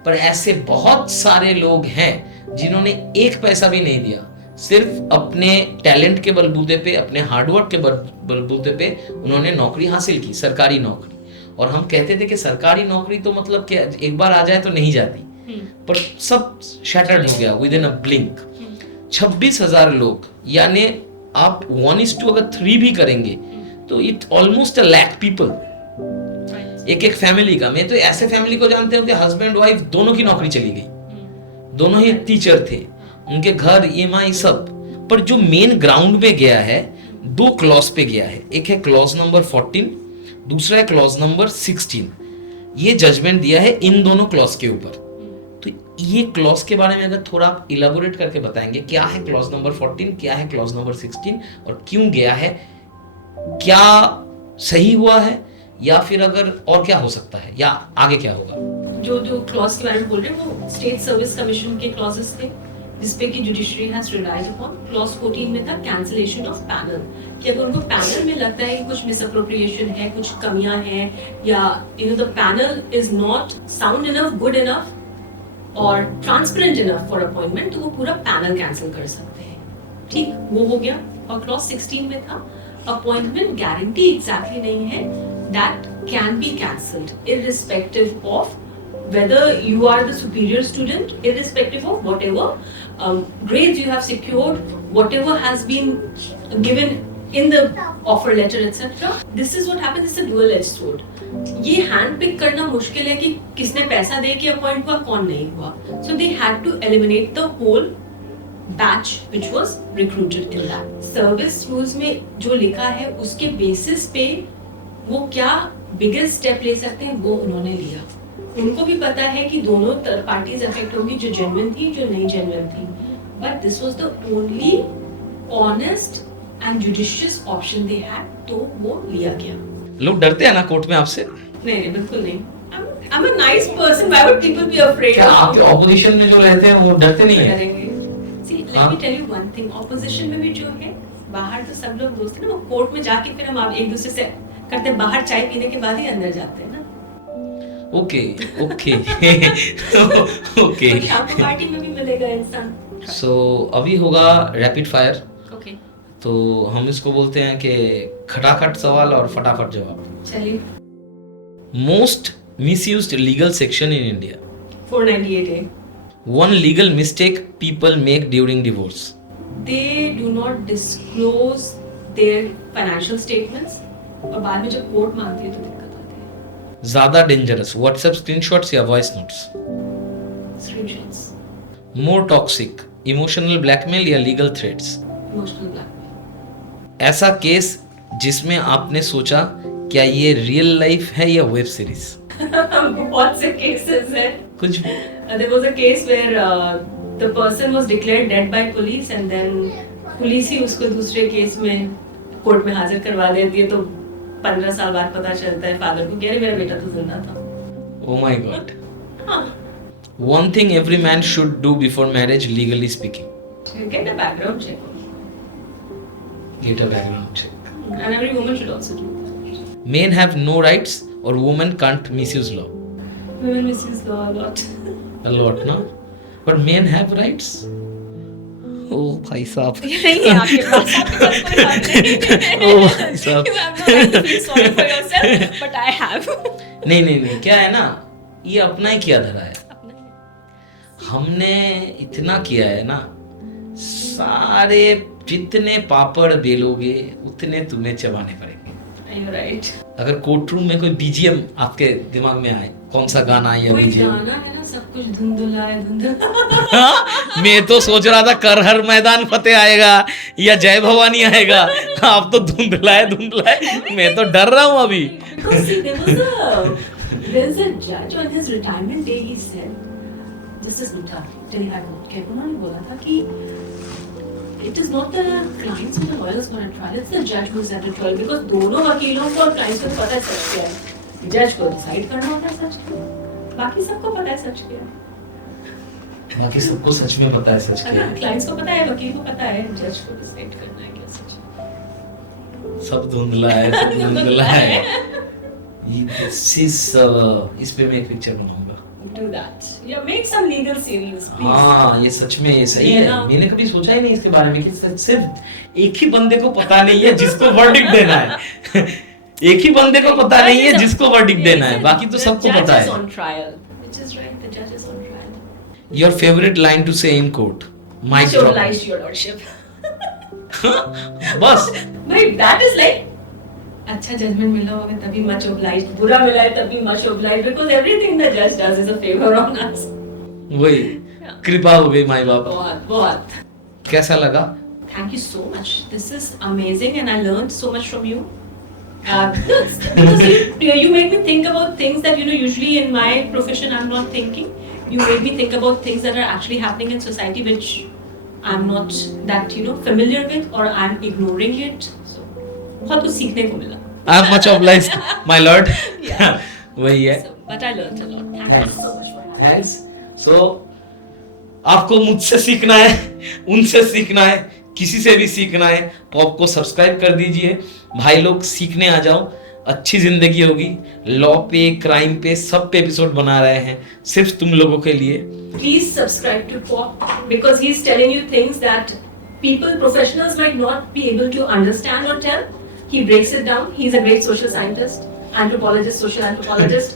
पर ऐसे बहुत सारे लोग हैं जिन्होंने 1 पैसा भी नहीं दिया, सिर्फ अपने टैलेंट के बलबूते पे, अपने हार्डवर्क के बलबूते पे उन्होंने नौकरी हासिल की, सरकारी नौकरी। और हम कहते थे कि सरकारी नौकरी तो मतलब क्या, एक बार आ जाए तो नहीं जाती, पर सब शैटर्ड हो गया विद इन अ ब्लिंक। 26,000 लोग, यानी आप 1:3 भी करेंगे तो इट ऑलमोस्ट 1 लाख पीपल। एक एक फैमिली का। मैं तो ऐसे फैमिली को जानते हूँ कि हस्बैंड वाइफ दोनों की नौकरी चली गई, दोनों ही टीचर थे, उनके घर ईएमआई सब। पर जो मेन ग्राउंड पे गया है, 2 क्लॉज पे गया है, एक है क्लॉज नंबर 14, दूसरा है क्लॉज नंबर 16। ये जजमेंट दिया है इन दोनों क्लॉज के ऊपर। तो ये क्लॉज के बारे में अगर थोड़ा आप इलाबोरेट करके बताएंगे, क्या है क्लॉज नंबर 14, क्या है क्लॉज नंबर 16 और क्यों गया है, क्या सही हुआ है या फिर अगर और क्या हो सकता है या आगे क्या होगा? जो जो क्लॉज के बारे में बोल रहे हैं वो स्टेट सर्विस कमीशन के क्लॉजेस थे, जिसपे की judiciary has relied upon. Clause 14 में था कैंसिलेशन ऑफ पैनल, कि अगर उनको पैनल में लगता है कि कुछ मिसअप्रोप्रिएशन है, कुछ कमियां हैं, या you know the panel is not sound enough, good enough और ट्रांसपेरेंट इनफ फॉर अपॉइंटमेंट, तो वो पूरा पैनल कैंसिल कर सकते हैं। ठीक, वो हो गया। और क्लॉज 16 में था अपॉइंटमेंट गारंटी एग्जैक्टली नहीं है, that can be cancelled irrespective of whether you are the superior student, irrespective of whatever grades you have secured, whatever has been given in the offer letter, etc. This is what happens. It's a dual-edged sword. ये hand pick करना मुश्किल है कि किसने पैसा दे के appoint हुआ, कौन नहीं हुआ. So they had to eliminate the whole batch which was recruited in that. Service rules में जो लिखा है उसके basis पे वो क्या biggest step ले सकते हैं वो उन्होंने लिया. उनको भी पता है कि दोनों पार्टीज अफेक्ट होंगी, जो जेन्युइन थी, जो नहीं जेन्युइन थी, but this was the only honest and judicious option they had, तो वो लिया गया. लोग डरते हैं ना कोर्ट में आपसे? नहीं, बिल्कुल नहीं. I am a nice person, why would people be afraid? क्या आपके ऑपोजिशन में जो रहते हैं वो डरते नहीं है? See let me tell you one thing, opposition में भी जो है, बाहर तो सब लोग दोस्त हैं ना, वो कोर्ट में जाके फिर हम आप एक दूसरे से करते हैं, बाहर चाय पीने के बाद ही अंदर जाते हैं ना. Okay okay okay. शाम को पार्टी में भी मिलेगा इंसान. सो अभी होगा रैपिड फायर. ओके, तो हम इसको बोलते हैं कि खटाखट सवाल और फटाफट जवाब. चलिए. Most misused legal section in India. 498A. One legal mistake people make during divorce. They do not disclose their financial statements और बाद में जब कोर्ट मांगते हैं तो दिक्कत आती है. ज्यादा डेंजरस व्हाट्सएप स्क्रीनशॉट्स या voice notes. Screenshots. More toxic emotional blackmail या लीगल थ्रेट्स. Emotional blackmail. ऐसा केस जिसमें आपने सोचा क्या ये रियल लाइफ है या वेब सीरीज. बहुत से cases हैं. कुछ There was a case where the person was declared dead by police and then police ही उसको दूसरे केस में कोर्ट में हाजिर करवा देती है, तो 15 साल बाद पता चलता है फादर को कि अरे मेरा बेटा तो जिंदा था. Oh my god. हाँ. One thing every man should do before marriage legally speaking. Get a background check. Get a background check. And every woman should also do that. Men have no rights or women can't misuse law. Women misuse law a lot. A lot, ना? But men have rights. ओ भाई साहब. ये नहीं है आपके पास कोई हक नहीं. ओ भाई साहब. You have no right to feel sorry for yourself, but I have. नहीं क्या है ना, ये अपना ही किया धरा है. हमने इतना किया है ना, सारे जितने पापड़ बेलोगे उतने तुम्हें चबाने पड़ेंगे. You're right. अगर कोर्ट रूम में कोई बीजीएम आपके दिमाग में आए, कौन सा गाना या कोई बीजीएम? गाना है ना, सब कुछ धुंधला है, धुंधला. मैं तो सोच रहा था कर हर मैदान फतेह आएगा या जय भवानी आएगा. आप तो धुंधला है. मैं तो डर रहा हूँ अभी. Because see, there's a judge on his retirement day. He said, Justice Mittal, Delhi High Court के उन्होंने बोला था कि it is not the clients or the lawyers who are at trial, it's the judge who is at the trial, because दोनों वकीलों को और clients को तो पता है सच क्या है. जज को डिसाइड करना होता है सच क्या है, बाकी सबको पता है सच क्या है. बाकी सबको सच में पता है सच क्या है. क्लाइंट्स को पता है, वकील को पता है, जज को डिसाइड करना है क्या सच है. सब धुंधला है, सब धुंधला है. ये this is, इस पे मैं एक पिक्चर बनाऊंगा. Do that. Yeah, make some legal scenes. हाँ, ये सच में ये सही है. मैंने कभी सोचा ही नहीं इसके बारे में कि सिर्फ एक ही बंदे को पता नहीं है जिसको वर्डिक्ट देना है. एक ही बंदे को पता नहीं है जिसको वर्डिक्ट देना है, बाकी तो सबको पता है. Which is right, the judge is on trial. Your favorite line to say in court? Mic So drop. nice, your lordship. बस. Wait, that is like अच्छा जजमेंट मिला होगा तभी मच obliged, बुरा मिला है तभी much obliged, because everything the judge does is a favor on us. वही कृपा हो गई माई बाप। बहुत बहुत। कैसा लगा? Thank you so much. This is amazing and I learned so much from you. Because you make me think about things that usually in my profession I'm not thinking. You made me think about things that are actually happening in society which I'm not that familiar with or I'm ignoring it. So बहुत कुछ सीखने को मिला। I am much obliged my lord. वही है। But I learned a lot. Thank you thanks so much for having me. Thanks. So आपको मुझसे सीखना है, उनसे सीखना है, किसी से भी सीखना है, आपको सब्सक्राइब कर दीजिए। भाई लोग सीखने आ जाओ, अच्छी जिंदगी होगी। लॉ पे, क्राइम पे, सब पे एपिसोड बना रहे हैं सिर्फ तुम लोगों के लिए। Please subscribe to Pop because he's telling you things that professionals might not be able to understand or tell. He breaks it down. He's a great social scientist, anthropologist, social anthropologist.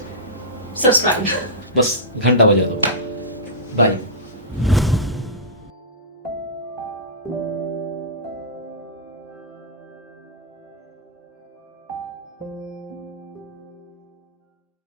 Subscribe. बस घंटा बजा दो। Bye.